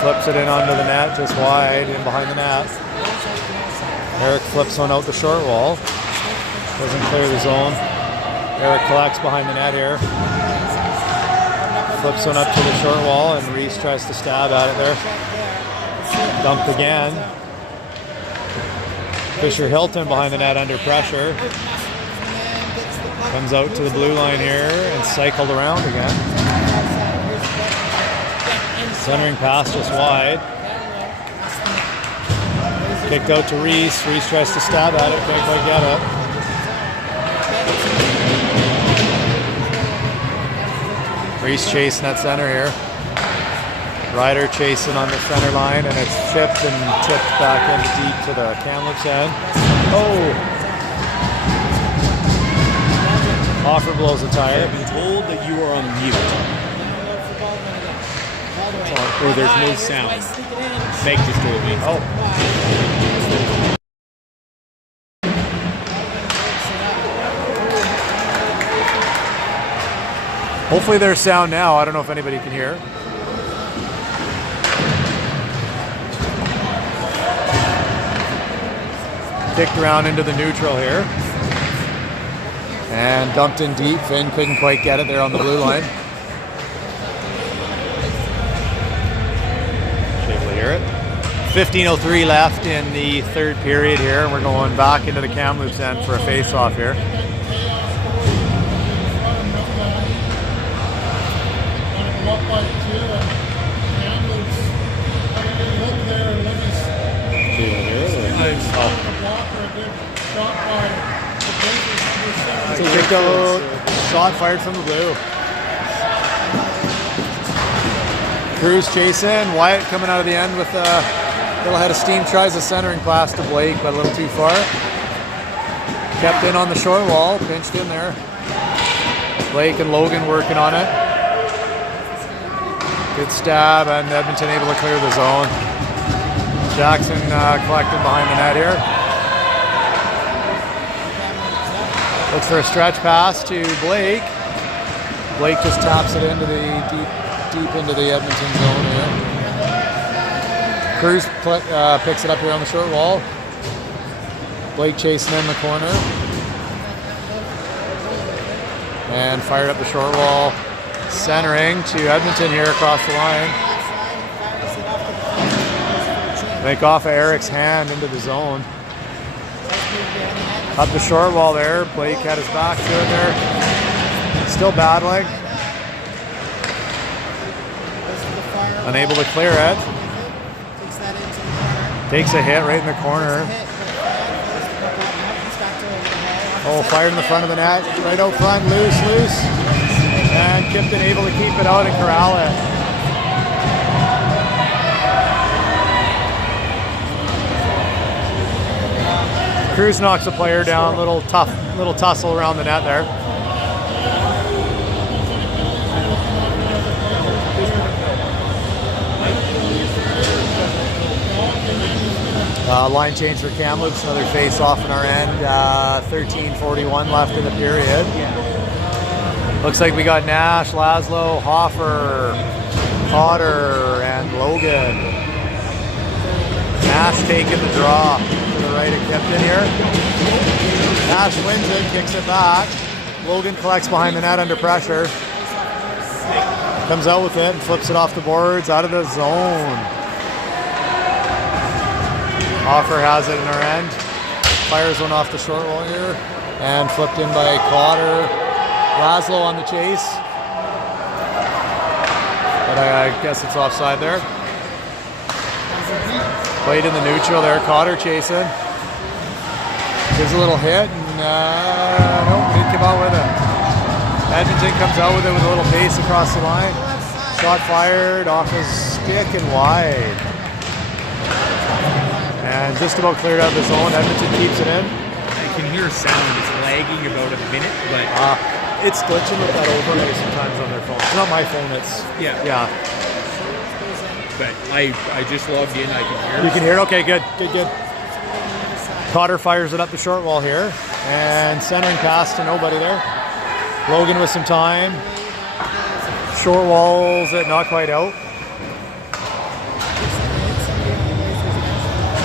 Flips it in onto the net, just wide, in behind the net. Eric flips one out the short wall. Doesn't clear the zone. Eric collects behind the net here. Flips one up to the short wall, and Reese tries to stab at it there. Dumped again. Fisher Hilton behind the net under pressure. Comes out to the blue line here and cycled around again. Centering pass just wide. Kicked out to Reese. Reese tries to stab at it, can't quite get it. Reese chasing at center here. Ryder chasing on the center line, and it's chipped and tipped back in deep to the Kamloops end. Oh! Offer blows a tire. I've been told that you are on mute. Or there's no sound. Meg just told me. Oh. Hopefully there's sound now. I don't know if anybody can hear. Kicked around into the neutral here. And dumped in deep. Finn couldn't quite get it there on the blue line. Able to hear it. 15:03 left in the third period here, and we're going back into the Kamloops end for a face-off here. Kicked out, shot fired from the blue. Cruz chasing, Wyatt coming out of the end with a little head of steam, tries a centering pass to Blake, but a little too far. Kept in on the short wall, pinched in there. Blake and Logan working on it. Good stab, and Edmonton able to clear the zone. Jackson collecting behind the net here. Looks for a stretch pass to Blake. Blake just taps it into the deep into the Edmonton zone here. Cruz picks it up here on the short wall. Blake chasing in the corner. And fired up the short wall. Centering to Edmonton here across the line. Make off of Eric's hand into the zone. Up the short wall there. Blake had his back to it there. Still battling. Unable to clear it. Takes a hit right in the corner. Oh, fired in the front of the net. Right out front. Loose. And Kipton able to keep it out and corral it. Cruz knocks a player down. Little tussle around the net there. Line change for Kamloops, another face off in our end. 13:41 left in the period. Looks like we got Nash, Laszlo, Hoffer, Cotter and Logan. Nash taking the draw to the right of Kipton here. Nash wins it, kicks it back. Logan collects behind the net under pressure. Comes out with it and flips it off the boards out of the zone. Offer has it in our end. Fires one off the short wall here. And flipped in by Cotter. Laszlo on the chase. But I guess it's offside there. Played in the neutral there. Cotter chasing. Gives a little hit and nope, didn't come out with it. Edmonton comes out with it with a little pace across the line. Shot fired off his stick and wide. And just about cleared out the zone. Edmonton keeps it in. I can hear a sound. It's lagging about a minute, but it's glitching with that overlay sometimes on their phone. It's not my phone, it's... Yeah. But I just logged in. I can hear it. You can hear it? Okay, good. Cotter fires it up the short wall here. And centering pass to nobody there. Logan with some time. Short walls it, not quite out.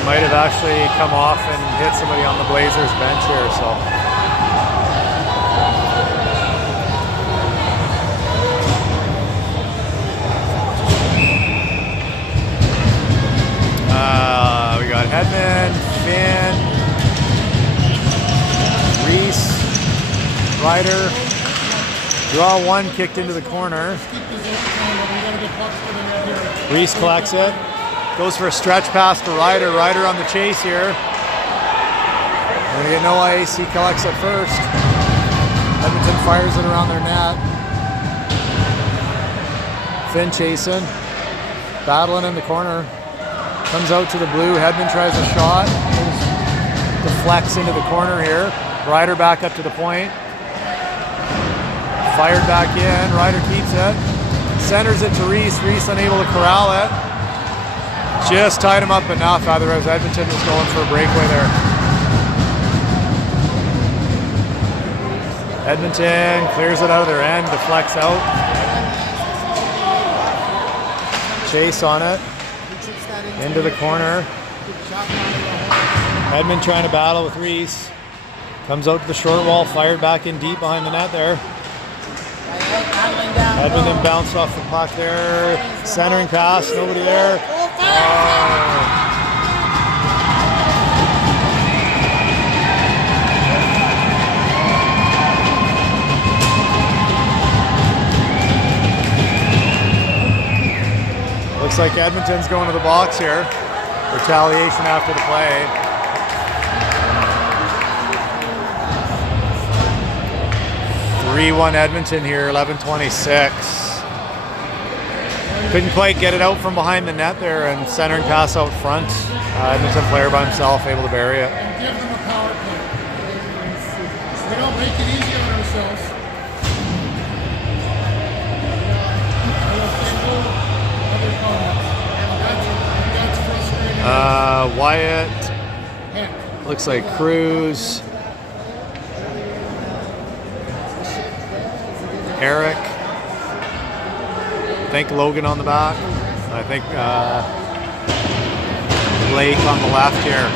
Might have actually come off and hit somebody on the Blazers bench here, so. We got Hedman, Finn, Reese, Ryder. Draw one, kicked into the corner. Reese collects it. Goes for a stretch pass to Ryder. Ryder on the chase here. We're gonna get no ice. He collects it first. Edmonton fires it around their net. Finn chasing. Battling in the corner. Comes out to the blue. Hedman tries a shot. Deflects into the corner here. Ryder back up to the point. Fired back in. Ryder keeps it. Centers it to Reese. Reese unable to corral it. Just tied him up enough. Otherwise, Edmonton was going for a breakaway there. Edmonton clears it out of their end. Deflects out. Chase on it. Into the corner. Edmund trying to battle with Reese. Comes out to the short wall, fired back in deep behind the net there. Edmund then bounced off the puck there. Centering pass, nobody there. Looks like Edmonton's going to the box here. Retaliation after the play. (3-1) Edmonton here, 11:26. Couldn't quite get it out from behind the net there, and centering pass out front. Edmonton player by himself, able to bury it. And give them a power play. We don't make it easy on ourselves. Other comments. That's frustrating. Wyatt. Heck. Looks like Cruz. Eric. I think Logan on the back. I think Blake on the left here.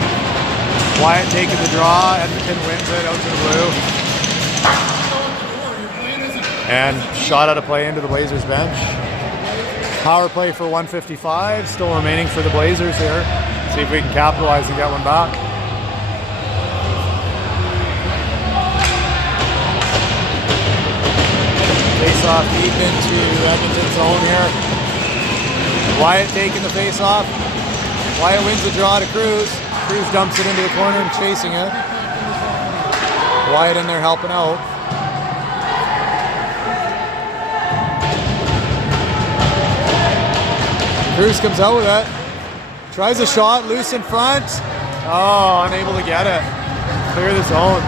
Wyatt taking the draw. Edmonton wins it out to the blue. And shot out of play into the Blazers bench. Power play for 155. Still remaining for the Blazers here. See if we can capitalize and get one back. Face-off deep into Edmonton's zone here. Wyatt taking the face-off. Wyatt wins the draw to Cruz. Cruz dumps it into the corner and chasing it. Wyatt in there helping out. Cruz comes out with it. Tries a shot, loose in front. Oh, unable to get it. Clear the zone.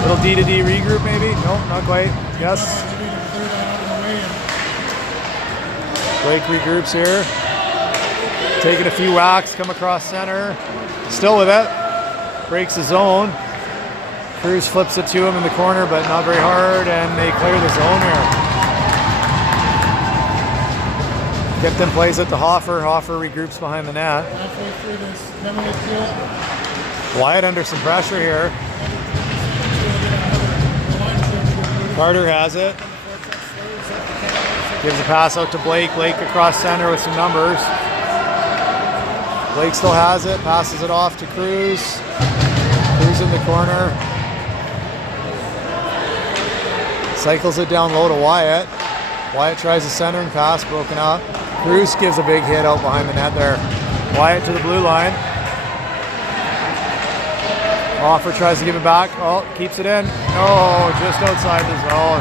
Little D to D regroup maybe? Nope, not quite. Yes. Blake regroups here. Taking a few whacks, come across center. Still with it. Breaks the zone. Cruz flips it to him in the corner, but not very hard, and they clear the zone here. Kipton plays it to Hoffer. Hoffer regroups behind the net. Halfway through this penalty kill. Wyatt under some pressure here. Carter has it. Gives a pass out to Blake. Blake across center with some numbers. Blake still has it. Passes it off to Cruz. Cruz in the corner. Cycles it down low to Wyatt. Wyatt tries a centering pass, broken up. Cruz gives a big hit out behind the net there. Wyatt to the blue line. Hoffer tries to give it back. Oh, keeps it in. Oh, just outside the zone.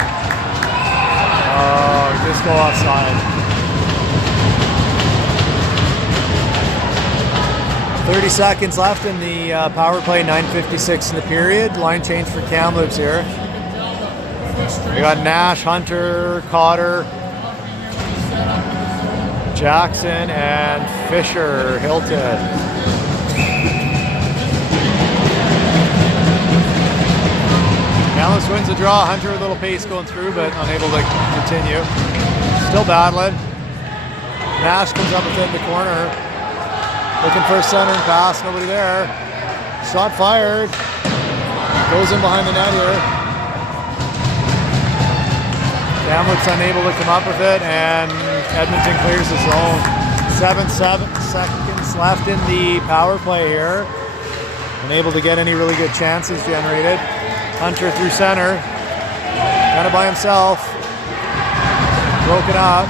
Oh, just go outside. 30 seconds left in the power play, 9:56 in the period. Line change for Kamloops here. We got Nash, Hunter, Cotter, Jackson, and Fisher, Hilton. Kamloops wins the draw. Hunter with a little pace going through, but unable to continue. Still battling. Nash comes up with it in the corner. Looking for a centering pass, nobody there. Shot fired. Goes in behind the net here. Kamloops unable to come up with it, and Edmonton clears the zone. 7 seconds left in the power play here. Unable to get any really good chances generated. Hunter through center. Kind of by himself. Broken up.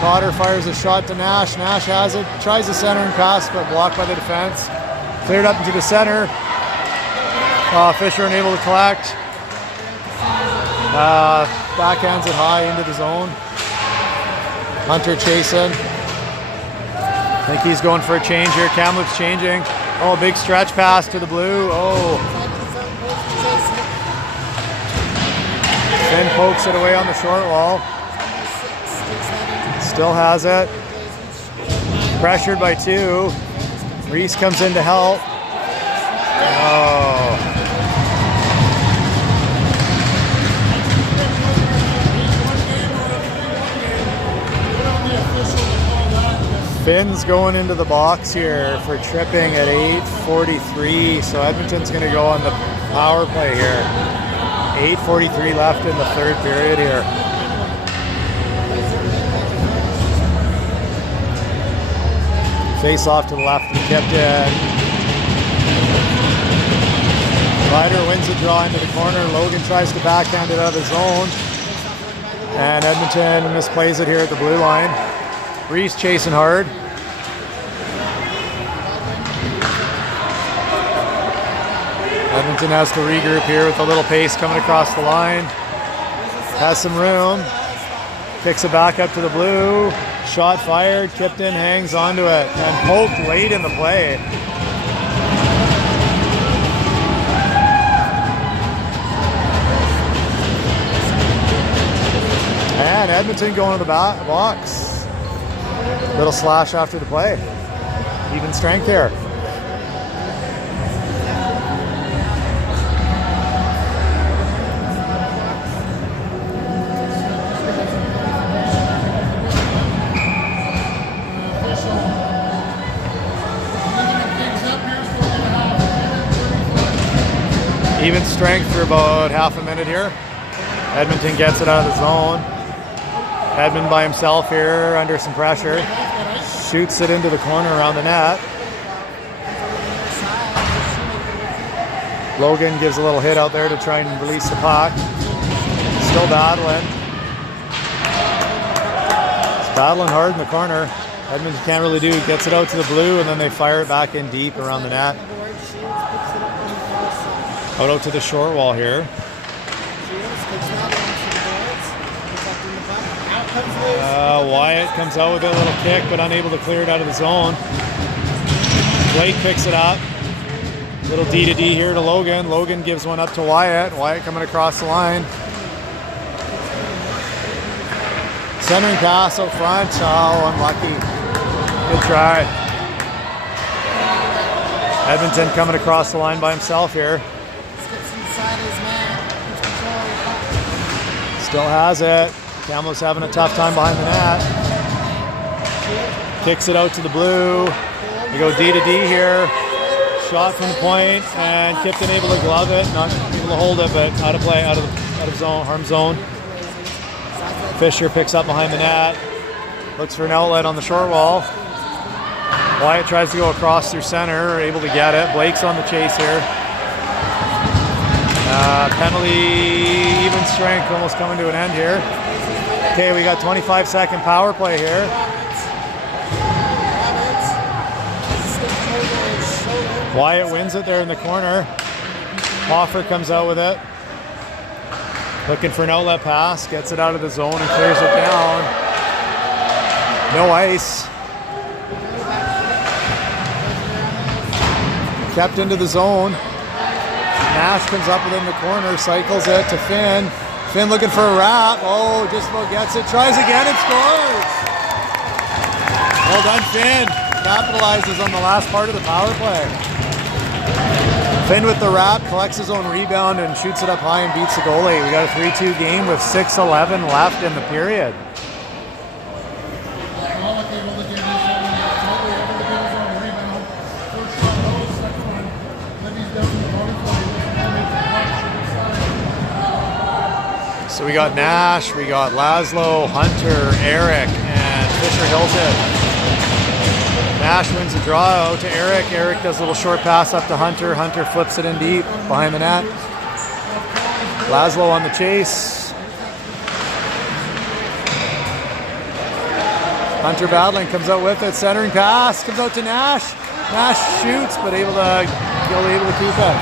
Cotter fires a shot to Nash. Nash has it. Tries the centering pass, but blocked by the defense. Cleared up into the center. Fisher unable to collect. Backhands it high into the zone. Hunter chasing. I think he's going for a change here. Kamloops changing. Oh, big stretch pass to the blue. Oh. Finn pokes it away on the short wall. Still has it. Pressured by 2. Reese comes in to help. Oh. Finn's going into the box here for tripping at 8:43. So Edmonton's going to go on the power play here. 8:43 left in the third period here. Face off to the left and kept in. Ryder wins the draw into the corner. Logan tries to backhand it out of the zone. And Edmonton misplays it here at the blue line. Reese chasing hard. Edmonton has to regroup here with a little pace coming across the line. Has some room. Kicks it back up to the blue. Shot fired. Kipton hangs onto it. And poked late in the play. And Edmonton going to the box. Little slash after the play. Even strength here. Even strength for about half a minute here. Edmonton gets it out of the zone. Edmund by himself here under some pressure. Shoots it into the corner around the net. Logan gives a little hit out there to try and release the puck. Still battling. It's battling hard in the corner. Edmonton can't really do it. Gets it out to the blue and then they fire it back in deep around the net. Out to the short wall here. Wyatt comes out with a little kick, but unable to clear it out of the zone. Blake picks it up. Little D to D here to Logan. Logan gives one up to Wyatt. Wyatt coming across the line. Centering pass out front. Oh, unlucky. Good try. Edmonton coming across the line by himself here. Still has it. Kamloops having a tough time behind the net. Kicks it out to the blue. We go D to D here. Shot from the point, and Kipton able to glove it, not able to hold it, but out of play, out of zone, harm zone. Fisher picks up behind the net, looks for an outlet on the short wall. Wyatt tries to go across through center, able to get it. Blake's on the chase here. Penalty, even strength, almost coming to an end here. Okay, we got 25-second power play here. Wyatt wins it there in the corner. Hoffer comes out with it. Looking for an outlet pass, gets it out of the zone and clears it down. No ice. Kept into the zone. Nash comes up within the corner, cycles it to Finn. Finn looking for a wrap. Oh, just about gets it. Tries again and scores. Well done, Finn. Capitalizes on the last part of the power play. Finn with the wrap, collects his own rebound and shoots it up high and beats the goalie. We got a 3-2 game with 6:11 left in the period. So we got Nash, we got Laszlo, Hunter, Eric, and Fisher Hilton. Nash wins the draw out to Eric. Eric does a little short pass up to Hunter. Hunter flips it in deep behind the net. Laszlo on the chase. Hunter battling, comes out with it. Centering pass, comes out to Nash. Nash shoots, but able to keep it.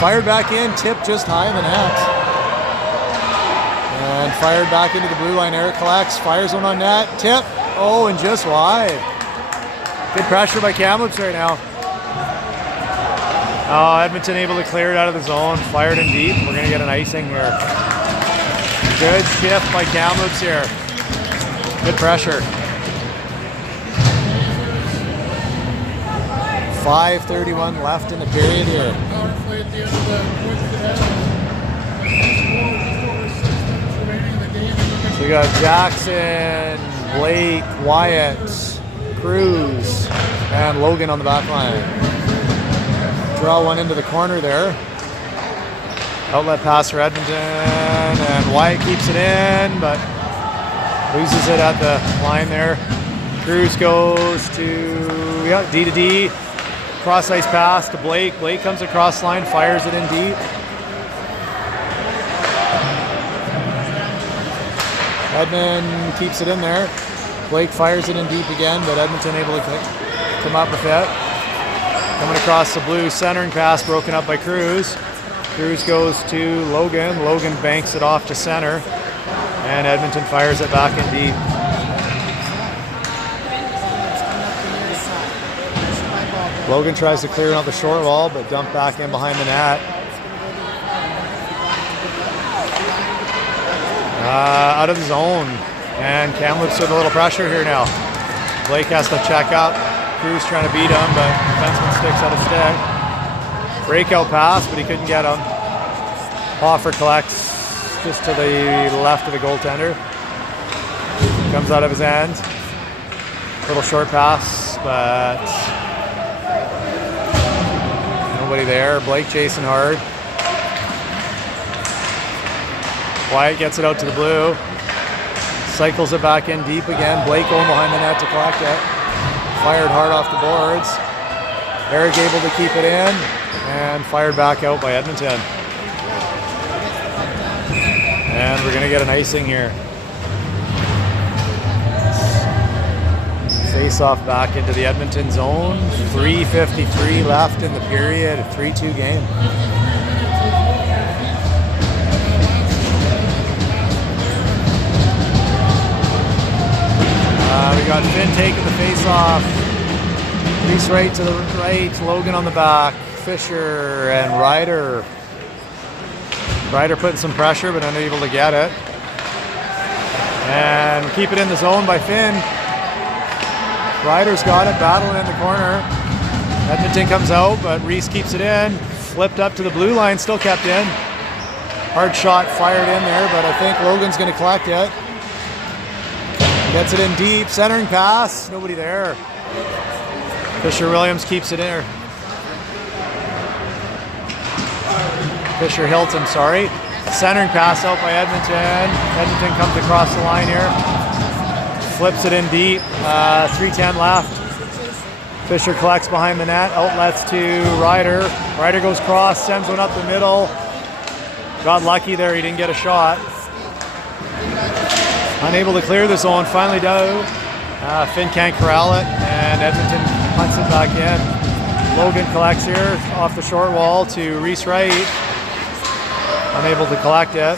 Fired back in, tipped just high in the net. And fired back into the blue line. Eric collects, fires one on net, tip. Oh, and just wide. Good pressure by Kamloops right now. Oh, Edmonton able to clear it out of the zone. Fired in deep. We're going to get an icing here. Good shift by Kamloops here. Good pressure. 5:31 left in the period here. So we got Jackson, Blake, Wyatt, Cruz, and Logan on the back line. Draw one into the corner there. Outlet pass for Edmonton, and Wyatt keeps it in, but loses it at the line there. Cruz goes to, D to D. Cross ice pass to Blake. Blake comes across line, fires it in deep. Edmond keeps it in there. Blake fires it in deep again, but Edmonton able to come up with it. Coming across the blue, centering pass broken up by Cruz. Cruz goes to Logan. Logan banks it off to center, and Edmonton fires it back in deep. Logan tries to clear out the short wall, but dumped back in behind the net. Out of the zone, and Kamloops with a little pressure here now. Blake has to check up. Cruz trying to beat him, but defenseman sticks out a stick. Breakout pass, but he couldn't get him. Hoffer collects just to the left of the goaltender. Comes out of his end. Little short pass, but nobody there. Blake chasing hard. Wyatt gets it out to the blue. Cycles it back in deep again. Blake going behind the net to collect it. Fired hard off the boards. Eric able to keep it in, and fired back out by Edmonton. And we're going to get an icing here. Face off back into the Edmonton zone. 3:53 left in the period. A 3-2 game. We got Finn taking the face off. Reese right to the right. Logan on the back. Fisher and Ryder. Ryder putting some pressure, but unable to get it. And keep it in the zone by Finn. Ryder's got it, battling in the corner. Edmonton comes out, but Reese keeps it in. Flipped up to the blue line, still kept in. Hard shot fired in there, but I think Logan's going to collect it. Gets it in deep, centering pass, nobody there. Fisher Williams keeps it in there. Fisher Hilton, sorry. Centering pass out by Edmonton. Edmonton comes across the line here. Flips it in deep. 3:10 left. Fisher collects behind the net. Outlets to Ryder. Ryder goes cross, sends one up the middle. Got lucky there, he didn't get a shot. Unable to clear the zone, finally down. Finn can't corral it, and Edmonton punts it back in. Logan collects here off the short wall to Reese Wright. Unable to collect it.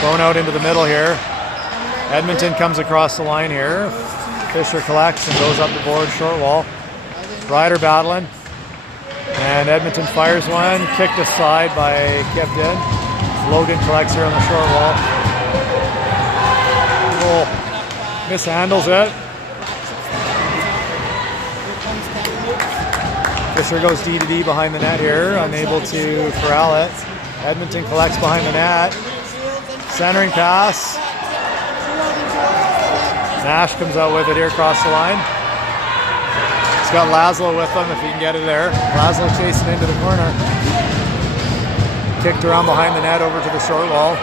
Thrown out into the middle here. Edmonton comes across the line here. Fisher collects and goes up the board, short wall. Ryder battling. And Edmonton fires one, kicked aside by Kipton. Logan collects here on the short wall. Oh, mishandles it. Fisher goes D to D behind the net here, unable to corral it. Edmonton collects behind the net. Centering pass. Nash comes out with it here across the line. He's got Laszlo with him if he can get it there. Laszlo chasing into the corner. Kicked around behind the net over to the short wall.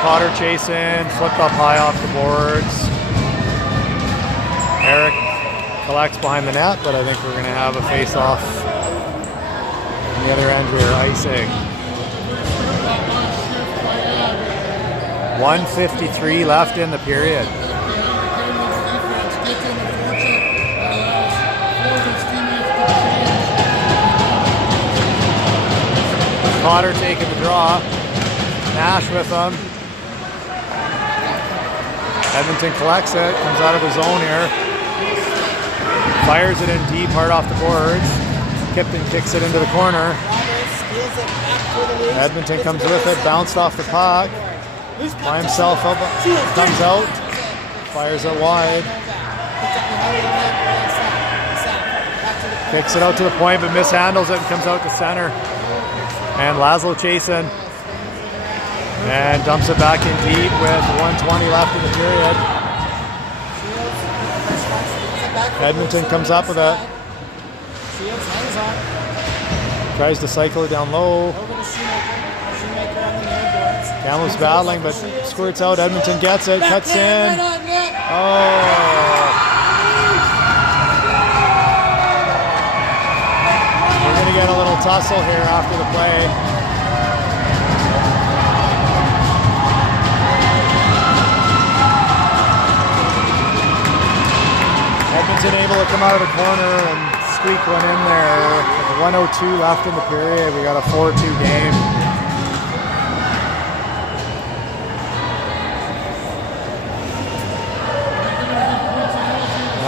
Cotter chasing, flipped up high off the boards. Eric collects behind the net, but I think we're going to have a face-off on the other end here, icing. 1:53 left in the period. Cotter taking the draw. Nash with him. Edmonton collects it, comes out of the zone here. Fires it in deep, hard off the boards. Kipton kicks it into the corner. Edmonton comes with it, bounced off the puck. By himself up, comes out. Fires it wide. Kicks it out to the point, but mishandles it and comes out to center. And Laszlo chasing. And dumps it back in deep with 1:20 left in the period. Edmonton comes up with it. Tries to cycle it down low. Kamloops battling, but squirts out. Edmonton gets it, cuts in. Oh. We're going to get a little tussle here after the play. Edmonton able to come out of the corner and squeak one in there. With 1:02 left in the period, we got a 4-2 game.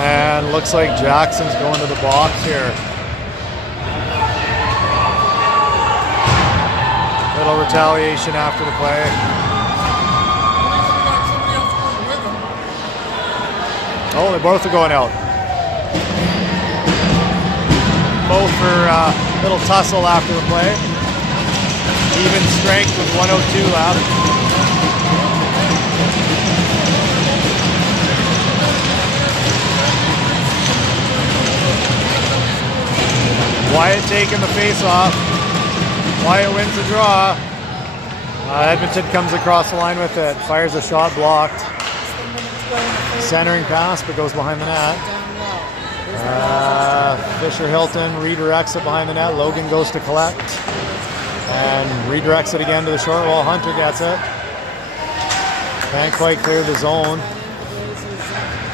And looks like Jackson's going to the box here. Little retaliation after the play. Oh, they both are going out. Both for a little tussle after the play. Even strength with 1:02 left. Wyatt taking the face off. Wyatt wins the draw. Edmonton comes across the line with it. Fires a shot blocked. Centering pass, but goes behind the net. Fisher Hilton redirects it behind the net. Logan goes to collect. And redirects it again to the short wall. Hunter gets it. Can't quite clear the zone.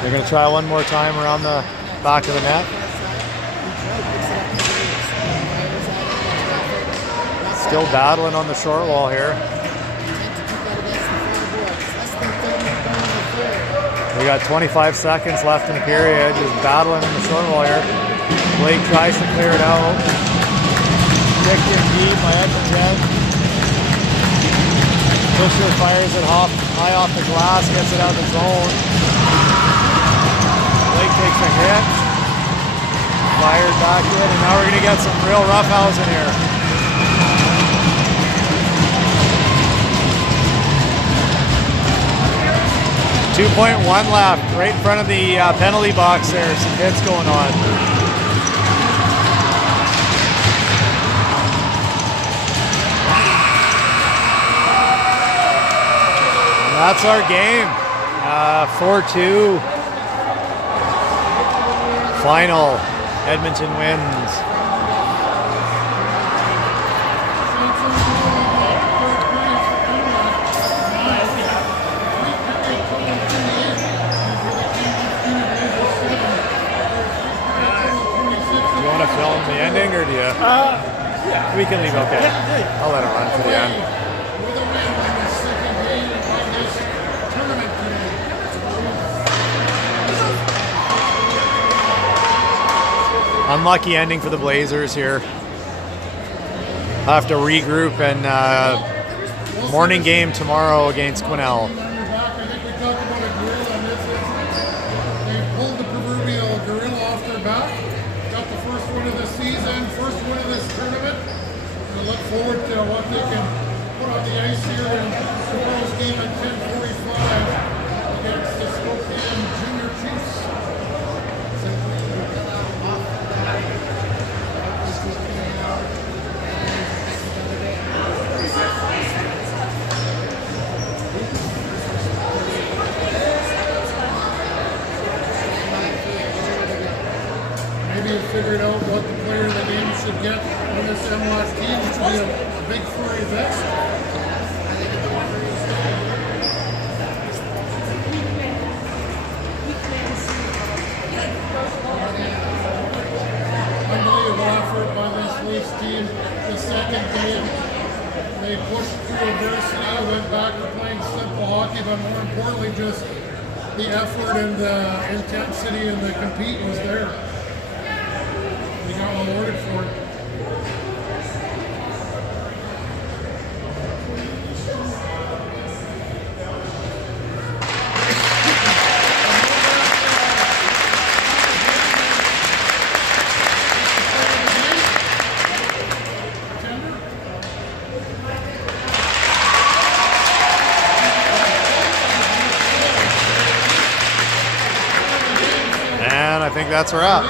They're going to try one more time around the back of the net. Still battling on the short wall here. We got 25 seconds left in the period. Just battling in the short wall here. Blake tries to clear it out. Kicked in deep by Edmonton. Fisher fires it high off the glass, gets it out of the zone. Blake takes a hit. Fired back in, and now we're going to get some real roughhousing here. 2.1 left, right in front of the penalty box there. Some hits going on. And that's our game. 4-2. Final. Edmonton wins. Film the ending, or do you? Yeah. We can leave. Okay. I'll let it run to the end. Unlucky ending for the Blazers here. I'll have to regroup and morning game tomorrow against Quesnel. I think we talked about a gorilla, and they pulled the proverbial gorilla off their back. Got the first win of the season, first win of this tournament. We look forward to what they can put on the ice here in tomorrow's game at 10:45 against the Spokane Junior Chiefs. Maybe you figured out what the player of the game should get on this MLS team, which will be a big furry vest. Unbelievable effort by this Leafs team. The second game, they pushed through adversity, went back to playing simple hockey, but more importantly, just the effort and the intensity and the compete was there. They got rewarded for it. And I think that's a wrap.